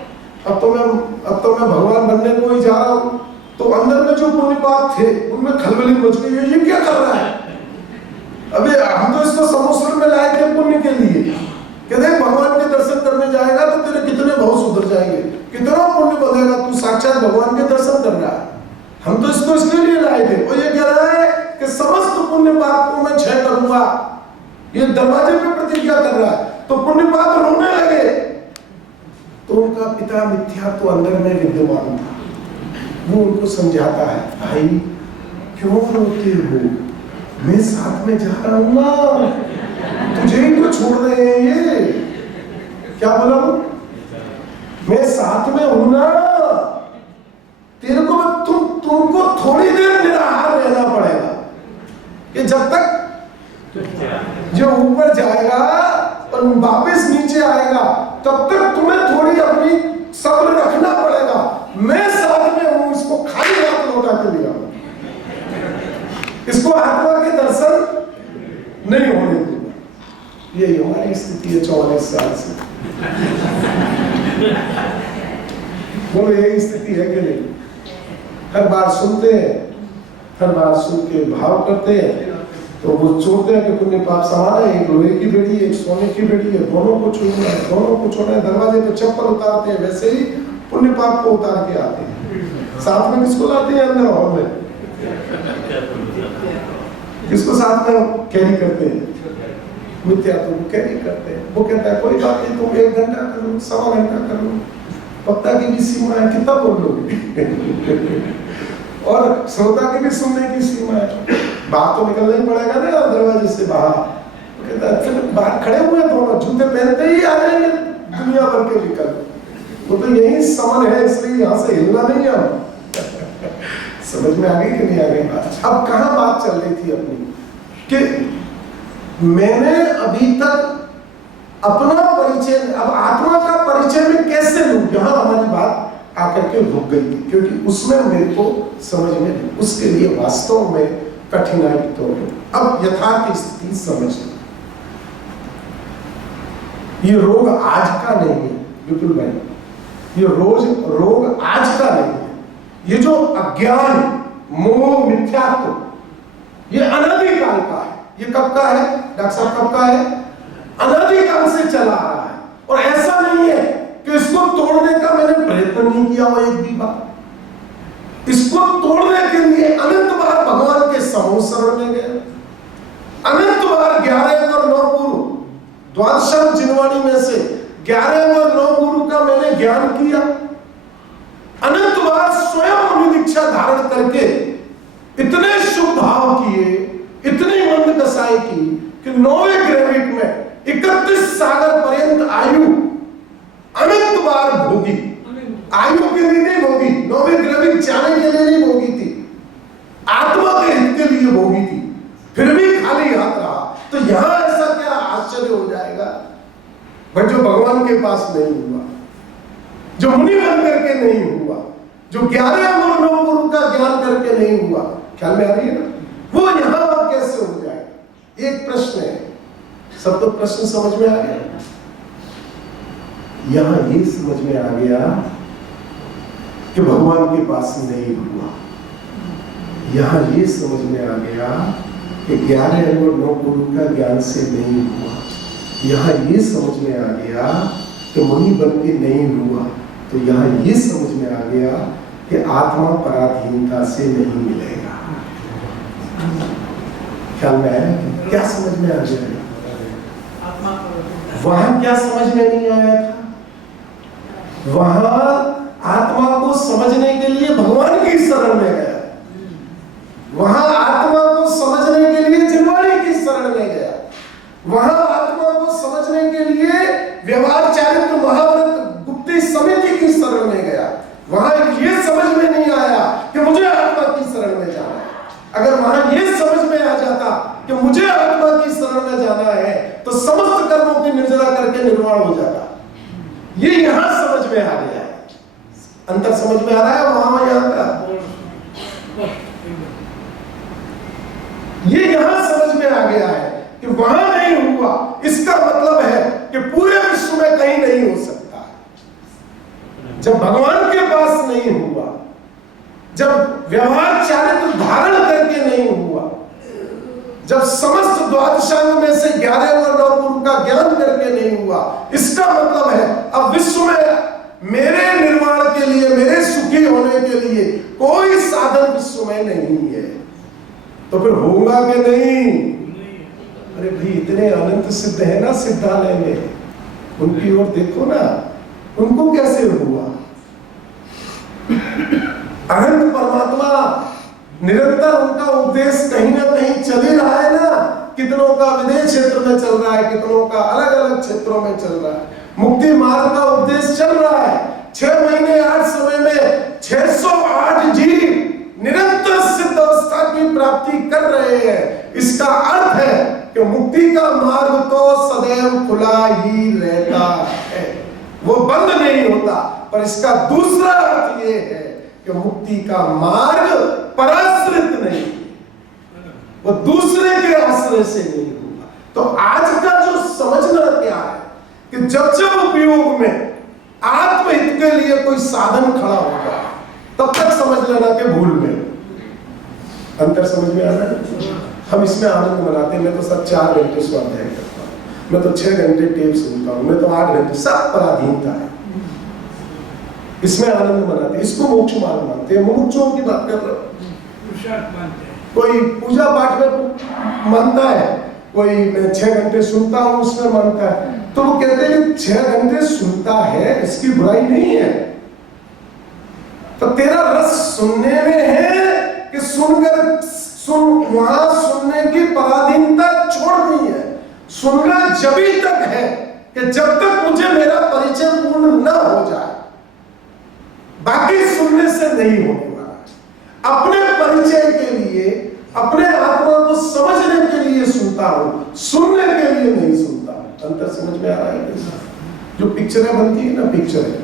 अब तो मैं भगवान बनने को ही जा रहा हूँ। तो अंदर में जो पुण्य पाप थे उनमें खलबली मच गई, ये क्या कर रहा है? अबे हम तो इसको समुद्र में लाए थे पुण्य के लिए, कहते भगवान के दर्शन करने जाएगा तो तेरे कितने भाव सुधर जाएंगे, कितना पुण्य बनेगा, तू साक्षात भगवान के दर्शन कर रहा है। हम तो इसको इसके लिए लाए थे। और ये कह रहा है कि समस्त पुण्य पाप को मैं क्षय करूंगा, ये दरवाजे पे प्रतिज्ञा कर रहा है। तो पुण्य पाप रोने लगे, तो उनका पिता मिथ्या तो अंदर में विद्यमान था, वो उनको समझाता है, भाई क्यों रोते हो, मैं साथ में जा रहा हूँ ना, तुझे ही तो छोड़ रहे हैं ये। क्या बोला वो? मैं साथ में हूं ना, तेरे को तुमको थोड़ी देर निराहार रहना पड़ेगा, कि जब तक जो ऊपर जाएगा और वापस नीचे आएगा तब तक तुम्हें थोड़ी अपनी सब्र रखना पड़ेगा। खाली हाथ लौटा के ले आओ, इसको आत्मा के दर्शन नहीं होने दूंगा। यही हमारी स्थिति है 44 साल से। बोलो यही स्थिति है कि नहीं? हर बार सुनते हैं, हर बार सुन के भाव करते हैं, तो वो छोड़ते हैं कि पुण्य पाप समान है, एक लोहे की बेड़ी है, एक सोने की बेड़ी है, दोनों को छूना है, दोनों को छोड़ना है। दरवाजे पे चप्पल उतारते हैं, वैसे ही पुण्य पाप को उतार के आते हैं। साथ में किसको लाते हैं? अंदर हॉल में किसको साथ में कैरी करते हैं? मिथ्या को कैरी करते हैं। वो कहता है कोई बात नहीं, तुम 1 घंटा कर लो, 1.25 घंटा कर लो, वक्ता की भी सीमा है, कितना बोल लोगे? और श्रोता की भी सुनने की सीमा है। बात तो निकलना ही पड़ेगा ना दरवाजे से बाहर। कहता है फिर बाहर खड़े हुए दोनों, जूते पहनते ही आ जाएंगे दुनिया भर के निकल। वो तो यही समन है, इसलिए यहाँ से हिलना नहीं है। समझ में आ गई कि नहीं आ गई बात? अब कहाँ बात चल रही थी अपनी, कि मैंने अभी तक अपना परिचय, अब आत्मा का परिचय में कैसे लूं, यहां हमारी बात आकर के रुक गई थी, क्योंकि उसमें मेरे को समझ में नहीं, उसके लिए वास्तव में कठिनाई तो है। अब यथार्थ स्थिति समझ, ये रोग आज का नहीं है विपुल भाई, ये रोग आज का नहीं है। ये जो अज्ञान, मोह, मिथ्यात्व, ये अनादिकाल का है। ये कब का है डॉक्टर साहब? कब का है? अनादिकाल से चला आ रहा है। और ऐसा नहीं है कि इसको तोड़ने का मैंने प्रयत्न नहीं किया हो एक भी बार। इसको तोड़ने के लिए अनंत बार भगवान के समूह शरण में गए, अनंत बार 11 और 9 गुरु, द्वादशाम जिनवाणी में से 11 और 9 गुरु का मैंने ज्ञान किया। अनंत बार स्वयं मुनि दीक्षा धारण करके इतने शुभ भाव किए, इतनी मंद कसाई की कि 9वें ग्रेविट में 31 सागर पर्यंत आयु अनंत बार भोगी। आयु के लिए नहीं भोगी, 9वें ग्रेविट जाने के लिए नहीं भोगी थी, आत्मा के हित के लिए भोगी थी, फिर भी खाली हाथ रहा। तो यहां ऐसा क्या आश्चर्य हो जाएगा भाई, जो भगवान के पास नहीं हुआ, जो मुनि बन करके नहीं हुआ, जो 11 और 9 गुरु का ज्ञान करके नहीं हुआ, ख्याल में आ रही है ना? वो यहां और कैसे हो जाएगा? एक प्रश्न है, सब तो प्रश्न समझ में आ गया। यहां ये समझ में आ गया कि भगवान के पास नहीं हुआ। यहां ये समझ में आ गया कि 11 और 9 गुरु का ज्ञान से नहीं हुआ। यहां ये समझ में आ गया कि मुनि बन के नहीं हुआ। तो यहां ये समझ में आ गया कि आत्मा पराधीनता से नहीं मिलेगा। ख्याल में आया? क्या समझ में आ गया? वहां क्या समझ में नहीं आया था? वहां आत्मा को समझने के लिए भगवान की शरण में गया, वहां आत्मा को समझने के लिए जिनवाणी की शरण में गया, वहां आत्मा को समझने के लिए व्यवहार चारित्र महाव्रत गुप्ती समिति की शरण में गया। वहां ये समझ में नहीं आया कि मुझे आत्मा की शरण में जाना है। अगर वहां ये समझ में आ जाता कि मुझे आत्मा की शरण में जाना है, तो समस्त कर्मों की निर्जरा करके निर्वाण हो जाता। ये यहां समझ में आ गया है। अंतर समझ में आ रहा है वहां यहां का? ये यहां समझ में आ गया है कि वहां नहीं हुआ, इसका मतलब है कि पूरे विश्व में कहीं नहीं हो सकता। जब भगवान के पास नहीं हुआ, जब व्यवहार चारित्र धारण करके नहीं हुआ, जब समस्त द्वादशांग में से 11 और 9 गुरु का ज्ञान करके नहीं हुआ, इसका मतलब है अब विश्व में मेरे निर्माण के लिए, मेरे सुखी होने के लिए कोई साधन विश्व में नहीं है। तो फिर होगा कि नहीं? अरे भाई इतने अनंत सिद्ध है ना सिद्धालय में, उनकी ओर देखो ना, उनको कैसे हुआ? अनंत परमात्मा निरंतर, उनका उपदेश कहीं ना कहीं चल ही रहा है ना। कितनों का विदेश क्षेत्र में चल रहा है, कितनों का अलग अलग क्षेत्रों में चल रहा है। मुक्ति मार्ग का उपदेश चल रहा है। 6 महीने 8 समय में 608 जीव निरंतर सिद्ध अवस्था की प्राप्ति कर रहे हैं। इसका अर्थ है कि मुक्ति का मार्ग तो सदैव खुला ही रहता है, वो बंद नहीं होता। पर इसका दूसरा अर्थ ये है कि मुक्ति का मार्ग पराश्रित नहीं, वो दूसरे के आश्रय से नहीं होगा। तो आज का जो समझना क्या है कि जब जब उपयोग में आत्महित के लिए कोई साधन खड़ा होगा तब तक समझ लेना कि भूल में। अंतर समझ में आ रहा है? हम इसमें आनंद मनाते हैं। मैं तो सब 4 घंटे स्वाध्याय करता हूँ, मैं तो 6 घंटे टेप सुनता हूँ, मैं तो 8 घंटे, सब पराधीनता है। इसमें आनंद मनाते हैं, इसको मोक्ष मार्ग मानते हैं। मुमुक्षुओं की बात कर रहा हूँ। कोई पूजा पाठ में मानता है, कोई मैं 6 घंटे सुनता हूँ उसमें मानता है। तो वो कहते हैं 6 घंटे सुनता है, इसकी बुराई नहीं है। तो तेरा रस सुनने में है कि वहां सुनने की पराधीनता छोड़ दी है। सुनना जभी तक है कि जब तक मुझे मेरा परिचय पूर्ण न हो जाए, बाकी सुनने से नहीं होने वाला। अपने परिचय के लिए, अपने आत्मा को समझने के लिए सुनता हूं, सुनने के लिए नहीं सुनता हूं। अंतर समझ में आ रहा है? जो पिक्चरें बनती है ना, पिक्चरें,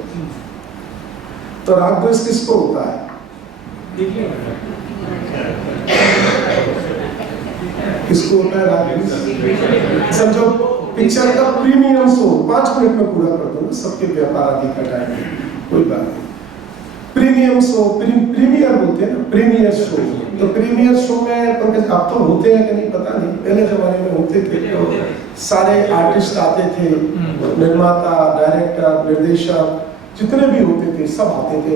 तो राग द्वेष किसको होता है? किसको होता है राग द्वेष? समझो पिक्चर का प्रीमियम शो 5 मिनट में पूरा कर दूंगा, सबके व्यापार आदि का टाइम है, कोई बात नहीं। प्रीमियम शो, प्रीमियर बोलते हैं ना, प्रीमियर शो। तो प्रीमियर शो में पंकज आप तो होते हैं कि नहीं पता नहीं, पहले जमाने में होते थे। तो सारे आर्टिस्ट आते थे, निर्माता, डायरेक्टर, निर्देशक, जितने भी होते थे सब आते थे।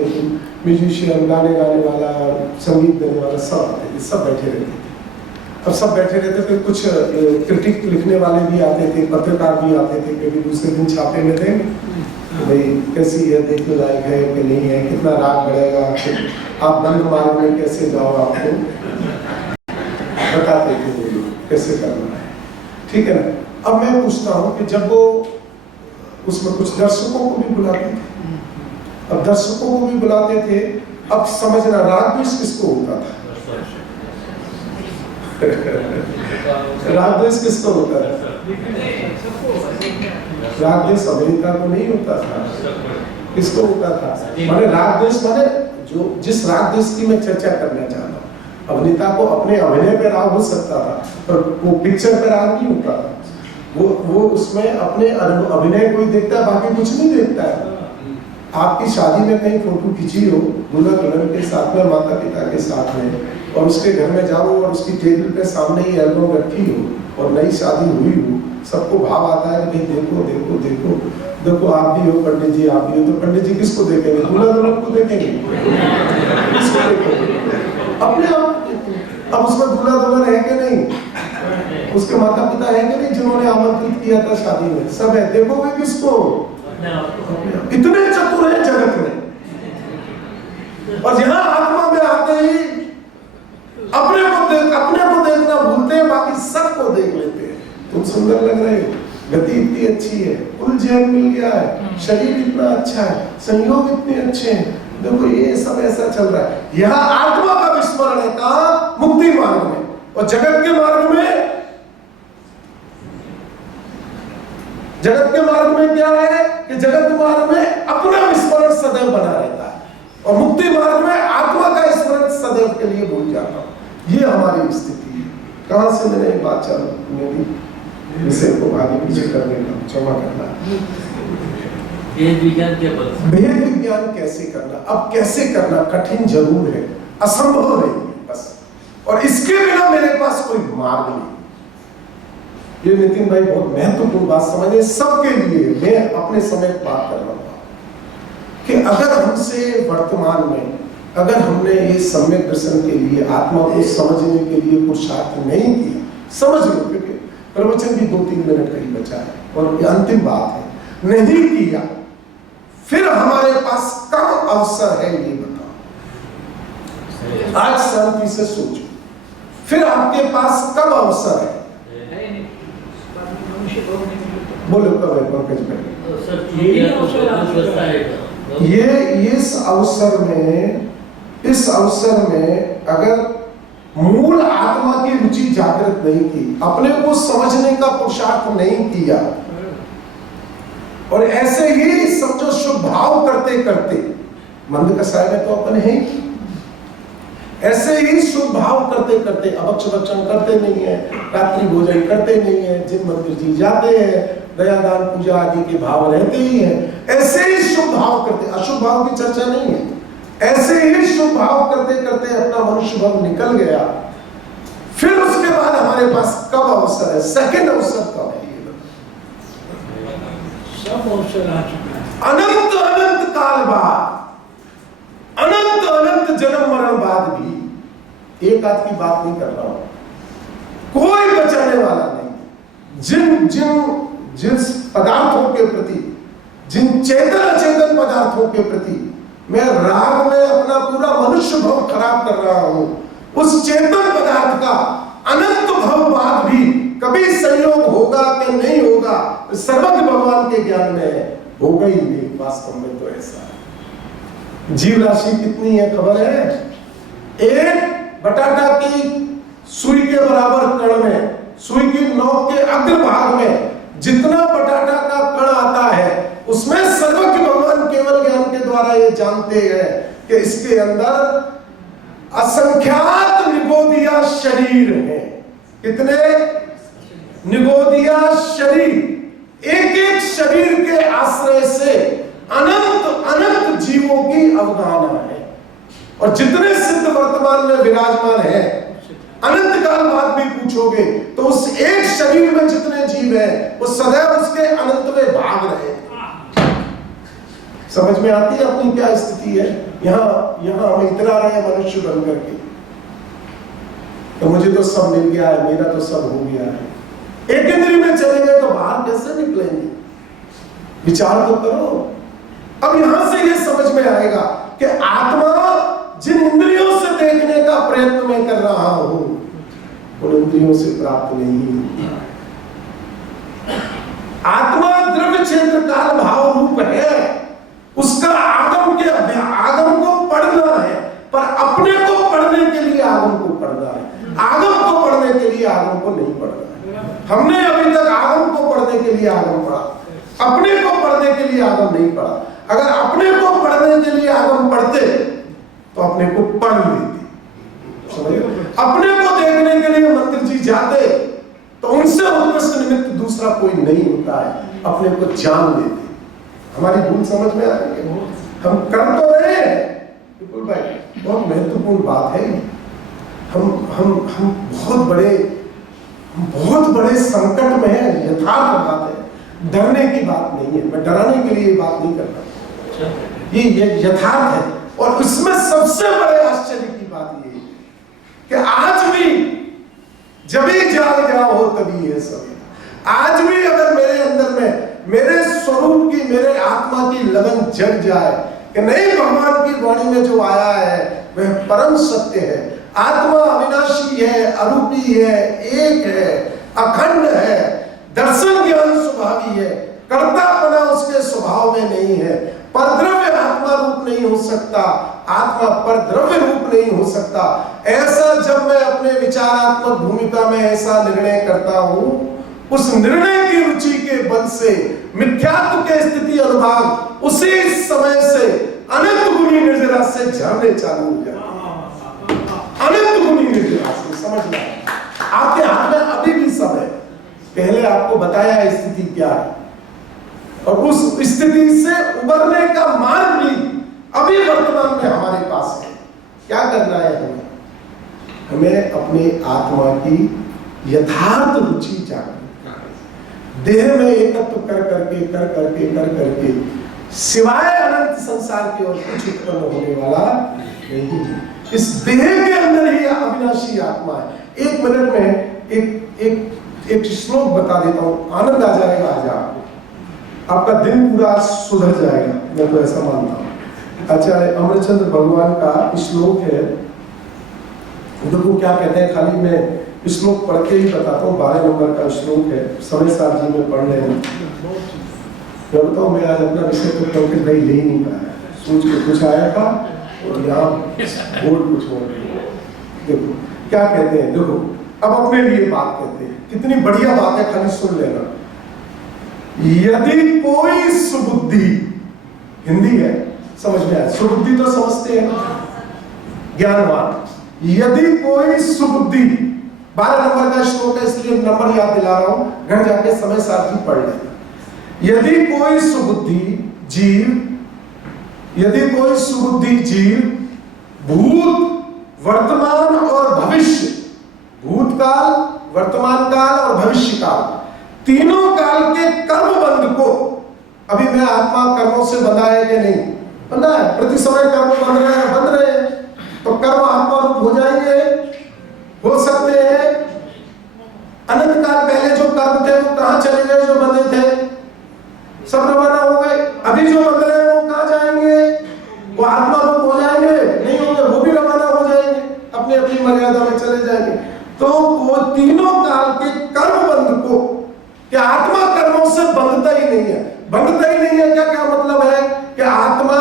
म्यूजिशियन, गाने वाला, संगीत देने वाला सब आते थे, सब बैठे रहते थे। अब सब बैठे रहते थे, कुछ क्रिटिक लिखने वाले भी आते थे, पत्रकार भी आते थे, क्योंकि दूसरे दिन छापे में थे भाई कैसी है, देखने लायक है कि नहीं है, कितना राग बढ़ेगा, आप बंद मार्ग में कैसे जाओ, आपको बताते थे वो लोग कैसे करना है। ठीक है ना? अब मैं पूछता हूँ कि जब वो उसमें कुछ दर्शकों को भी बुलाते थे, अब दर्शकों को भी बुलाते थे, अब समझना राग द्वेष किसको होता था? राग द्वेष किसको होता है? राग द्वेष अभिनेता को नहीं होता था, किसको होता था? माने राग द्वेष माने जो जिस राग द्वेष की मैं चर्चा करना चाहता हूँ, अभिनेता को अपने अभिनय पे राग हो सकता था, पर वो पिक्चर पे राग नहीं होता था। वो उसमें अपने अभिनय को ही देखता है, बाकी कुछ नहीं देखता है। आपकी शादी में कहीं फोटो खींची हो दूल्हा दुल्हन के साथ में, माता पिता के साथ में, और उसके घर में जाओ और उसकी टेबल पे सामने ही एल्बम रखी हो और नई शादी हुई हो, सबको भाव आता है कि भाई देखो देखो देखो देखो, आप भी हो पंडित जी, आप भी हो। तो पंडित जी किसको देखेंगे? दूल्हा दुल्हन को देखेंगे? किसको देखेंगे? अपने आप। अब उसमें दूल्हा दुल्हन है कि नहीं? उसके माता पिता है कि नहीं जिन्होंने आमंत्रित किया था शादी में? सब है। देखोगे किसको? इतने चतुर है जगत में। और यहाँ आत्मा में आते ही अपने को देखना भूलते हैं, बाकी सबको देख लेते हैं। तुम सुंदर लग रहे हो, गति इतनी अच्छी है, उलझन मिल गया है, शरीर इतना अच्छा है, संयोग इतने अच्छे हैं, देखो ये सब ऐसा चल रहा है। यहाँ आत्मा का विस्मरण है, कहाँ? मुक्ति मार्ग में। और जगत के मार्ग में, जगत के मार्ग में क्या है कि जगत मार्ग में अपना विस्मरण सदैव बना रहता है, और मुक्ति मार्ग में आत्मा का स्मरण सदैव के लिए भूल जाता हूं। ये हमारी स्थिति है। कहां से मैंने एक बात चालू, मेरी विषय को आगे पीछे करने का क्षमा करना। भेद विज्ञान के बल, भेद विज्ञान कैसे करना? अब कैसे करना कठिन जरूर है, असंभव नहीं है बस, और इसके बिना मेरे पास कोई मार्ग नहीं। ये नितिन भाई बहुत महत्वपूर्ण बात समझे सबके लिए। मैं अपने समय बात कर रहा हूँ कि अगर हमसे वर्तमान में, अगर हमने ये सम्यक दर्शन के लिए, आत्मा को समझने के लिए पुरुषार्थ नहीं किया, समझ लो क्योंकि प्रवचन भी 2-3 मिनट का ही बचा है और ये अंतिम बात है, नहीं किया, फिर हमारे पास कब अवसर है ये बताओ। आज शांति से सोचो, फिर आपके पास कब अवसर है? बोलो कब है पंकज भाई? ये इस अवसर में अगर मूल आत्मा की रुचि जागृत नहीं की, अपने को समझने का पुरुषार्थ नहीं किया, और ऐसे ही समझो शुभ भाव करते करते मंद कसाय में तो अपन है ही। ऐसे ही शुभ भाव करते करते अभक्ष भक्षण करते नहीं है, रात्रि भोजन करते नहीं है, जिन मंदिर जी जाते हैं, दया दान पूजा आदि के भाव रहते ही हैं। ऐसे ही शुभ भाव करते, अशुभ भाव की चर्चा नहीं है, ऐसे ही शुभ भाव करते करते अपना मनुष्य भाव निकल गया। फिर उसके बाद हमारे पास कब अवसर है, सेकंड अवसर कब है? सब अवसर आ चुका है। अनंत अनंत काल बाद, अनंत अनंत जन्म मरण बाद भी, एक आध की बात नहीं कर रहा हूं, कोई बचाने वाला नहीं। जिन जिन जिस पदार्थों के प्रति, जिन चेतन अचेतन पदार्थों के प्रति मैं राग में अपना पूरा मनुष्य भव खराब कर रहा हूं, उस चेतन पदार्थ का अनंत भव बाद भी कभी संयोग होगा कि नहीं होगा, सर्वज्ञ भगवान के ज्ञान में है, होगा ही नहीं। वास्तव में तो ऐसा है। जीव राशि कितनी है खबर है? एक बटाटा की सुई के बराबर कण में, सुई की नोक के अग्रभाग में जितना बटाटा का कण आता है, उसमें सर्वज्ञ भगवान केवल ज्ञान के द्वारा ये जानते हैं कि इसके अंदर असंख्यात निगोदिया शरीर हैं। कितने निगोदिया शरीर? एक एक शरीर के आश्रय से अनंत अनंत जीवों की अवगाहना है। और जितने सिद्ध वर्तमान में विराजमान है, अनंत काल बाद भी पूछोगे तो उस एक शरीर में जितने जीव हैं, वो सदैव उसके अनंत में भाग रहे। समझ में आती है अपनी क्या स्थिति है? यहाँ हम इतरा रहे हैं मनुष्य बन करके, तो मुझे तो सब मिल गया है, मेरा तो सब हो गया है। एक इंद्री में चले गए तो बाहर कैसे निकलेंगे? विचार तो करो। अब यहां से ये समझ में आएगा कि आत्मा जिन इंद्रियों से देखने का प्रयत्न मैं कर रहा हूं, उन इंद्रियों से प्राप्त नहीं। आत्मा द्रव्य क्षेत्र काल भाव रूप है, उसका आगम के आगम को पढ़ना है, पर अपने को पढ़ने के लिए आगम को पढ़ना है, आगम को पढ़ने के लिए आगम को नहीं पढ़ना है। हमने अभी तक आगम को पढ़ने के लिए आगम पढ़ा, अपने को पढ़ने के लिए आगम नहीं पढ़ा। अगर अपने को पढ़ने के लिए आगम पढ़ते तो अपने को पढ़ लेते। समझे? अपने को देखने के लिए मंदिर जी जाते तो उनसे उत्कृष्ट निमित्त दूसरा कोई नहीं होता है, अपने को जान लेते। हमारी भूल समझ में आ रही है? हम कर तो रहे हैं बिल्कुल भाई, बहुत महत्वपूर्ण बात है। हम बहुत बड़े संकट में है, यथार्थ बात है, डरने की बात नहीं है। मैं डराने के लिए बात नहीं कर रहा, ये यथार्थ है। और इसमें सबसे बड़े आश्चर्य की बात ये कि आज भी जब भी जाग जाओ तभी है सब। आज भी अगर मेरे अंदर में मेरे स्वरूप की, मेरे आत्मा की लगन जग जाए कि नहीं, भगवान की वाणी में जो आया है वह परम सत्य है, आत्मा अविनाशी है, अरूपी है, एक है, अखंड है, दर्शन ज्ञान स्वभावी है, कर्तापना उसके स्वभाव में नहीं है, परद्रव्य आत्मा रूप नहीं हो सकता, आत्मा परद्रव्य रूप नहीं हो सकता। ऐसा जब मैं अपने विचारात्मक भूमिका में ऐसा निर्णय करता हूं, उस निर्णय की रुचि के बल से मिथ्यात्व के स्थिति अनुभाग उसी समय से अनंत गुणी निर्जरा से झरने चालू हो जाते हैं। अनंत गुणी निर्जरा से, समझना आपके हाथ में अभी भी समय। पहले आपको बताया स्थिति क्या है और उस स्थिति से उबरने का मार्ग भी अभी वर्तमान में हमारे पास है। क्या करना है हमें अपने आत्मा की यथार्थ रुचि जागृत, देह में एकत्व कर करके सिवाय अनंत संसार की ओर कुछ उत्पन्न होने वाला नहीं है। इस देह के अंदर ही अविनाशी आत्मा है। 1 मिनट में एक श्लोक बता देता हूं, आनंद आ जाएगा आज आपको, आपका दिन पूरा सुधर जाएगा, मैं तो ऐसा मानता हूं। आचार्य अमरचंद्र भगवान का श्लोक है, देखो क्या कहते हैं, खाली मैं श्लोक पढ़ के ही बताता हूँ। 12 नंबर का श्लोक है, समय सार जी में पढ़ लें। मैं बताऊँ, मैं आज अपना विषय तो टॉपिक भाई ले ही नहीं पाया, सोच के कुछ आया था और यहाँ बोर्ड कुछ हो रही है। देखो क्या कहते हैं, देखो अब अपने लिए बात कहते हैं, कितनी बढ़िया बात है, खाली सुन लेना। यदि कोई सुबुद्धि, हिंदी है, समझ में आया? सुबुद्धि तो समझते हैं ना, ज्ञानवान। यदि कोई सुबुद्धि, 12 नंबर का श्लोक है इसलिए नंबर याद दिला रहा हूं, घर जाके समय साथ ही पढ़ लेना। यदि कोई सुबुद्धि जीव भूत, वर्तमान और भविष्य, भूतकाल, वर्तमान काल और भविष्य काल, तीनों काल के कर्म बंध को, अभी मैं आत्मा कर्मों से बंधा है कि नहीं? बंधा है, प्रति समय कर्म बंध रहे हैं, तो कर्म आत्मा रूप हो जाएंगे, हो सकते हैं। अनंत काल पहले जो कर्म थे वो कहां चले गए? जो बंधे थे सब रवाना हो गए। अभी जो बंध रहे हैं वो कहां जाएंगे? वो आत्मा रूप हो जाएंगे? नहीं होंगे, वो भी रवाना हो जाएंगे, अपनी अपनी मर्यादा में चले जाएंगे। तो वो तीनों काल के कर्म बंध को, क्या आत्मा कर्मों से बंधता ही नहीं है? बंधता ही नहीं है क्या? क्या मतलब है कि आत्मा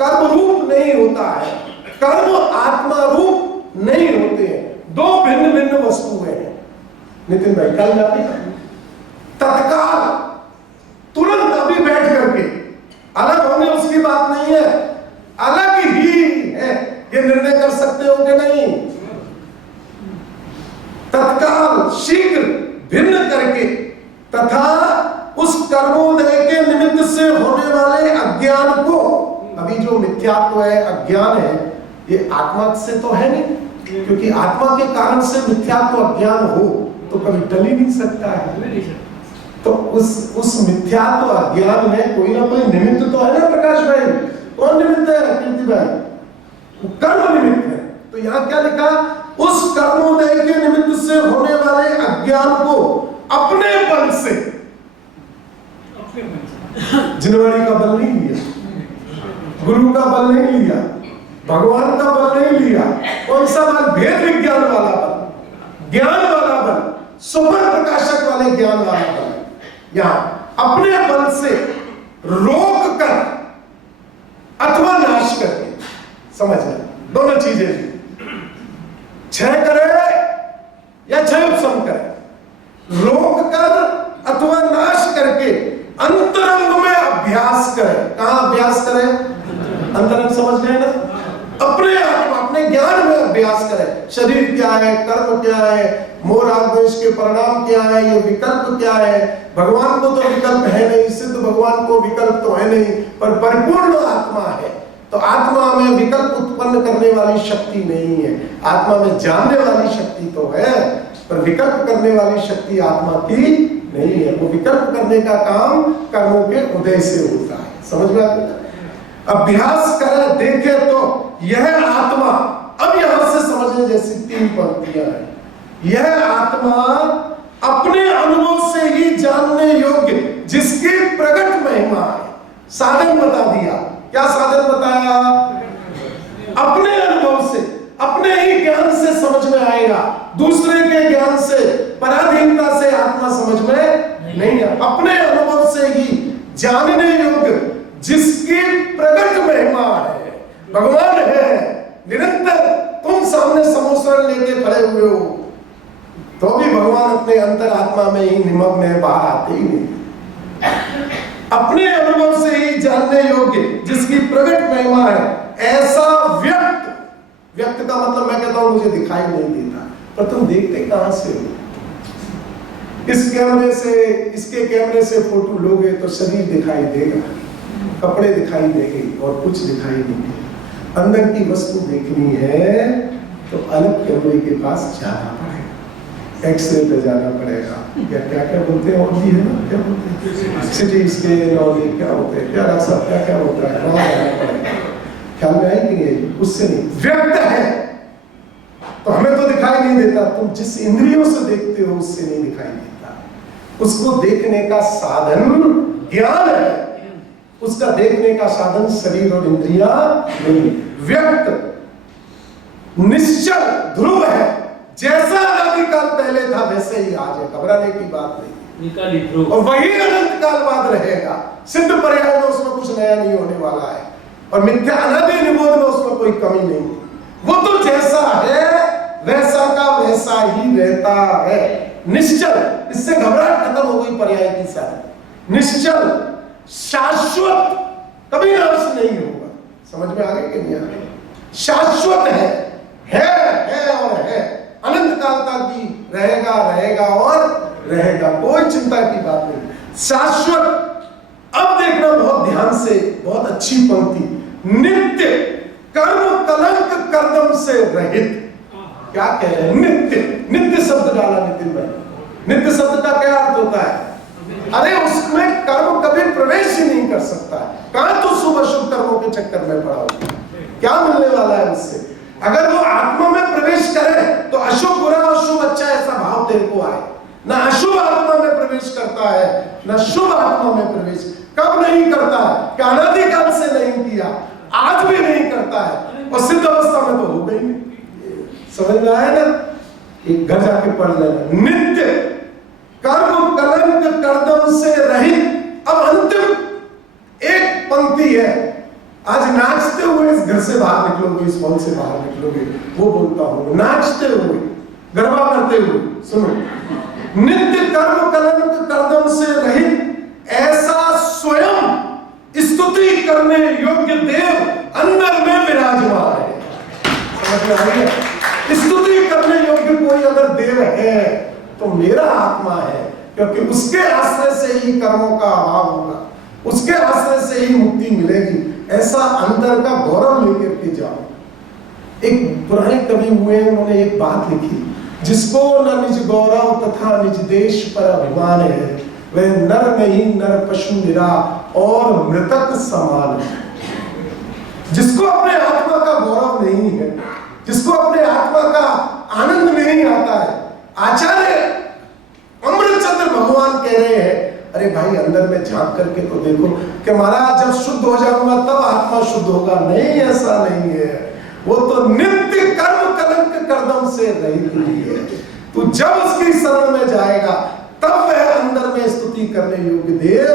कर्म रूप नहीं होता है, कर्म आत्मा रूप नहीं होते हैं, दो भिन्न भिन्न वस्तुएं हैं। नितिन भाई कल जाते तत्काल, तुरंत अभी बैठ करके, अलग होंगे उसकी बात नहीं है, अलग ही है, ये निर्णय कर सकते हो कि नहीं? तत्काल, शीघ्र, भिन्न करके, तथा उस कर्मोदय के निमित्त से होने वाले अज्ञान को, अभी जो मिथ्यात्व है, अज्ञान है, ये आत्मा से तो है नहीं, क्योंकि आत्मा के कारण से मिथ्यात्व अज्ञान हो तो कभी टल ही नहीं सकता है। तो उस मिथ्यात्व अज्ञान में कोई ना कोई निमित्त तो है ना प्रकाश भाई? कौन निमित्त है कीर्ति भाई? कर्म निमित्त है। तो यहाँ क्या लिखा? उस कर्मोदय के निमित्त से होने वाले अज्ञान को अपने बल से, जिनवाड़ी का बल नहीं लिया, गुरु का बल नहीं लिया, भगवान का बल नहीं लिया, कौन सा बल? भेद विज्ञान वाला बल, ज्ञान वाला बल, सुपर प्रकाशक वाले ज्ञान वाला बल। यहां अपने बल से रोक कर अथवा नाश करके, समझ लें दोनों चीजें, क्षय करे या क्षय उपशम करे, रोक कर अथवा नाश करके अंतरंग में अभ्यास करे। कहां अभ्यास करे? अंतरंग समझ गए ना? अपने आत्मा, अपने ज्ञान में अभ्यास करे। शरीर क्या है, कर्म क्या है, मोह राग द्वेष के परिणाम क्या है, ये विकल्प क्या है। भगवान को तो विकल्प है नहीं, सिद्ध भगवान को विकल्प तो है नहीं, पर परिपूर्ण आत्मा है। तो आत्मा में विकल्प उत्पन्न करने वाली शक्ति नहीं है, आत्मा में जानने वाली शक्ति तो है, पर विकल्प करने वाली शक्ति आत्मा की नहीं है। वो विकल्प करने का काम कर्मों के उदय से होता है। समझ में आता है? अभ्यास करे, देखे तो यह आत्मा, अब यहां से समझने जैसी 3 पंक्तियां हैं। यह आत्मा अपने अनुभव से ही जानने योग्य, जिसकी प्रकट महिमा है। साधन बता दिया। क्या साधन बताया? अपने अनुभव से, अपने ही ज्ञान से समझ में आएगा, दूसरे के ज्ञान से, पराधीनता से आत्मा समझ में नहीं है। अपने अनुभव से ही जानने योग्य, जिसकी प्रकट महिमा है, भगवान है। निरंतर तुम सामने समोसरण लेके खड़े हुए हो तो भी भगवान अपने अंतर आत्मा में ही निमग्न है, बाहर आते ही नहीं। अपने अनुभव से ही जानने योग्य, जिसकी प्रकट महिमा है, ऐसा व्यक्त, व्यक्त का मतलब मैं कहता हूं मुझे दिखाई नहीं देता, पर तुम देखते कहां से हो? इस कैमरे से, इसके कैमरे से फोटो लोगे तो शरीर दिखाई देगा, कपड़े दिखाई देंगे और कुछ दिखाई नहीं देगा। अंदर की वस्तु देखनी है तो अलग कैमरे के पास जाना पड़ेगा, एक्सरे पे जाना पड़ेगा, या क्या क्या बोलते हैं, और भी है ना, क्या बोलते हैं, सिटी स्कैन और ये क्या होते हैं, क्या सब क्या क्या होता है, वहां जाना पड़ेगा। ख्याल में आएगी नहीं? उससे नहीं, व्यक्त है तो हमें तो दिखाई नहीं देता, तुम जिस इंद्रियों से देखते हो उससे नहीं दिखाई देता। उसको देखने का साधन ज्ञान है, उसका देखने का साधन शरीर और इंद्रियां नहीं। व्यक्त निश्चल ध्रुव है, जैसा अनादिकाल पहले था वैसे ही आज है, घबराने की बात नहीं, और वही अनंत काल बाद रहेगा। सिद्ध पर्याय में उसमें कुछ नया नहीं होने वाला है, और मिथ्या अनादि निबोध में उसमें कोई कमी नहीं। वो तो जैसा है वैसा का वैसा ही रहता है, निश्चल। इससे घबराहट खत्म हो गई पर्याय की सारी। निश्चल, शाश्वत, कभी नाश नहीं होगा। समझ में आ गए कि नहीं आ गए? शाश्वत है और है, अनंत काल तक भी रहेगा रहेगा और रहेगा, कोई चिंता की बात नहीं, शाश्वत। अब देखना बहुत ध्यान से, बहुत अच्छी पंक्ति, नित्य कर्म कलंक कर्दम से रहित। क्या कह रहे हैं? नित्य, नित्य शब्द डाला नितिन भाई। नित्य शब्द का क्या अर्थ होता है? अरे उसमें कर्म कभी प्रवेश ही नहीं कर सकता है। कहां तो शुभ अशुभ कर्मों के चक्कर में पड़ा होगा, क्या मिलने वाला है उससे? अगर वो आत्मा में प्रवेश करे तो अशुभ बुरा और शुभ अच्छा ऐसा भाव तेरे को आए। ना अशुभ आत्मा में प्रवेश करता है, ना शुभ आत्मा में प्रवेश कब नहीं करता है? क्या अनादिकाल से नहीं किया, आज भी नहीं करता है, और सिद्ध अवस्था में तो हो गई नहीं। समझ में आया ना? एक घर जाके पढ़ लेना, नित्य कर्म कलंक कर्दम से रहित। अब अंतिम एक पंक्ति है, आज नाचते हुए इस घर से बाहर निकलोगे, इस हॉल से बाहर निकलोगे, वो बोलता हूं, नाचते हुए, गरबा करते हुए। सुनो, नित्य कर्म कलंक कर्दम से रहित ऐसा स्वयं स्तुति करने योग्य देव अंदर में विराजमान है। समझ में आ गया? स्तुति करने योग्य कोई अगर देव है तो मेरा आत्मा है, क्योंकि उसके आश्रय से ही कर्मों का अभाव होगा, उसके आश्रय से ही मुक्ति मिलेगी। ऐसा अंदर का गौरव लेकर के जाओ। एक पुराने कवि हुए, उन्होंने एक बात लिखी, जिसको न निज गौरव तथा निज देश पर अभिमान है, वह नर नहीं नर पशु निरा और मृतक समान है। जिसको अपने आत्मा का गौरव नहीं है, जिसको अपने आत्मा का आनंद नहीं आता है, आचार्य अमृतचंद्र भगवान कह रहे हैं, अरे भाई अंदर में झांक करके तो देखो कि महाराज जब शुद्ध हो जाऊंगा तब आत्मा शुद्ध होगा। नहीं, ऐसा नहीं है, वो तो नित्य कर्म कलंक कर्दम से रहित ही है। तू जब उसकी शरण में जाएगा तब वह अंदर में स्तुति करने योग्य देव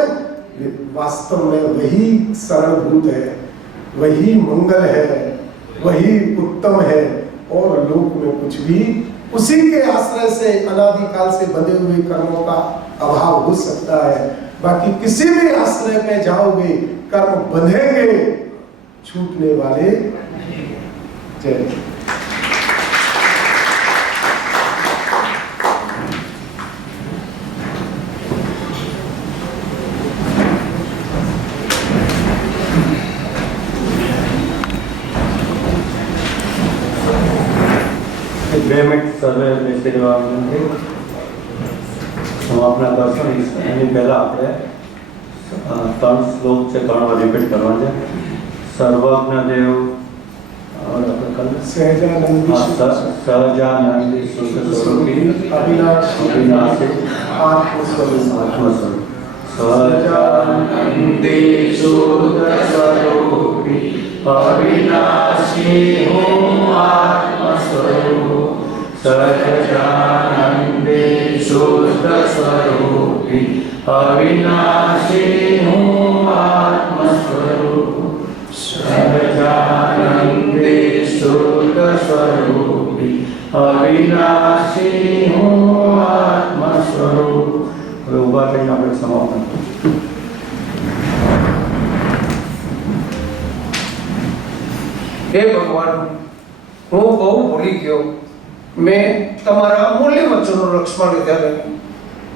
वास्तव में वही शरणभूत है, वही मंगल है, वही उत्तम है, और लोक में कुछ भी उसी के आश्रय से अनादिकाल से बंधे हुए कर्मों का अभाव हो सकता है। बाकी किसी भी आश्रय में जाओगे कर्म बंधेंगे, छूटने वाले। जय। સર્વે બેસેવા વિનંતી. સમાપના દર્શન એની પહેલાં આપણે 3 શ્લોક છે, 3 વાર રિપીટ કરવા છે. સર્વજ્ઞ દેવ સહજાનંદી શુદ્ધ સ્વરૂપી અવિનાશી આત્મસ્વરૂપ. સહજાનંદી શુદ્ધ સ્વરૂપી અવિનાશી હું આત્મસ્વરૂપ. સહજાનંદે શુદ્ધ સ્વરૂપી અવિનાશી હું આત્મસ્વરૂપ. સહજાનંદે શુદ્ધ સ્વરૂપી અવિનાશી હું આત્મસ્વરૂપ. હવે ઊભા થઈને આપણે સમાપન કરીશું. हे भगवान, હું બહુ ભૂલી ગયો. મેં તમારા અમૂલ્ય વચનો લક્ષ્મણ લીધા નહીં.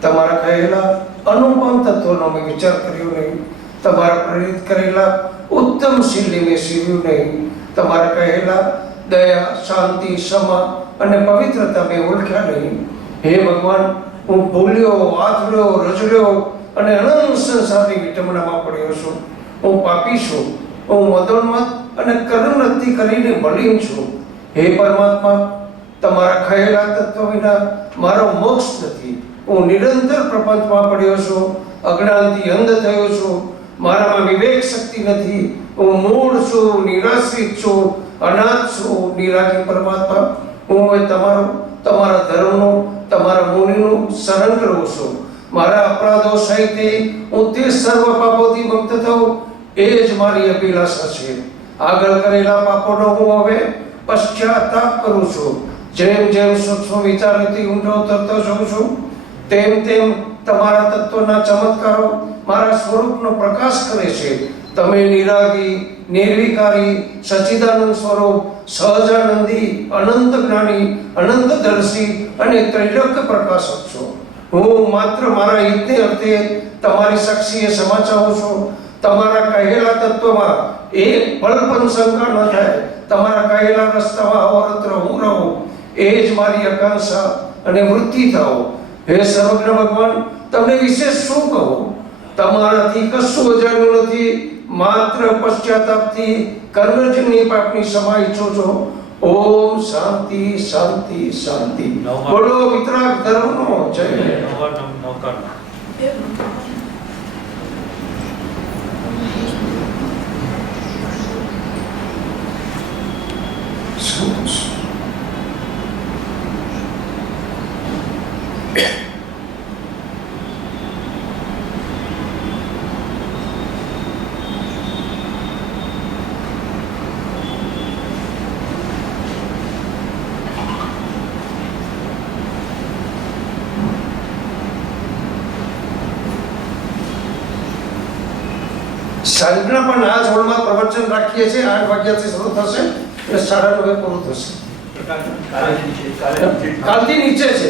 તમારા કહેલા અનુપમ તત્વનો મેં વિચાર કર્યો નહીં. તમારા પ્રેરિત કરેલા ઉત્તમ શીલને મેં સેવ્યું નહીં. તમારા કહેલા દયા, શાંતિ, ક્ષમા અને પવિત્રતા મેં ઓળખ્યા નહીં. હે ભગવાન, હું ભૂલ્યો, આથડ્યો, રજડ્યો અને અનંત સંસારની વિટંબણામાં પડ્યો છું. હું પાપી છું. હું મદોન્મત્ત અને કરુણથી કરીને મલિન છું. હે પરમાત્મા, તમારા કહેલા તત્વ વિના મારો મોક્ષ નથી. હું નિરંતર પ્રપંચમાં પડ્યો છું. અજ્ઞાનથી અંધ થયો છું. મારામાં વિવેક શક્તિ નથી. હું મૂળ છું, નિરાશ્રિત છું, અનાથ છું. નિરાકી પરમાત્મા, હું હવે તમારા ધર્મનો, તમારા મુનિનું શરણ કરું છું. મારા અપરાધો સહિત હું તે સર્વ પાપોથી મુક્ત થઉં, એ જ મારી અભિલાષા છે. આગળ કરેલા પાપોનો હું હવે પશ્ચાતાપ કરું છું. જેમ જેમ સૂક્ષ્મ વિચારોથી ઊંડો ઉતરતો જાઉં છું, તેમ તેમ તમારા તત્વના ચમત્કારો મારા સ્વરૂપનો પ્રકાશ કરે છે. તમે નિરાગી, નિર્વિકારી, સચ્ચિદાનંદ સ્વરૂપ, સહજાનંદી, અનંત જ્ઞાની, અનંતદર્શી અને ત્રૈલોક્ય પ્રકાશક છો. હું માત્ર મારા હિતને અર્થે તમારી સાક્ષીએ સમાચારું છું. તમારા કહેલા તત્વમાં એક પળ પણ શંકા ન થાય. તમારા કહેલા રસ્તામાં અવરત હું રહું, એ જ મારી આકાંક્ષા અને વૃત્તિ થાઓ. હે સર્વજ્ઞ ભગવાન, તમને વિશેષ શું કહું? તમારાથી કશું અજાણ્યું નથી. માત્ર પશ્ચાતાપથી કર્મજન્ય પાપની ક્ષમા ઈચ્છો છો. ઓમ શાંતિ શાંતિ શાંતિ. બોલો વિતરાગ ધર્મનો જય. સાંજના પણ આ જોડમાં પ્રવચન રાખીએ છીએ. 8 વાગ્યાથી શરૂ થશે અને 9:30 પૂરું થશે. કાલથી નીચે છે.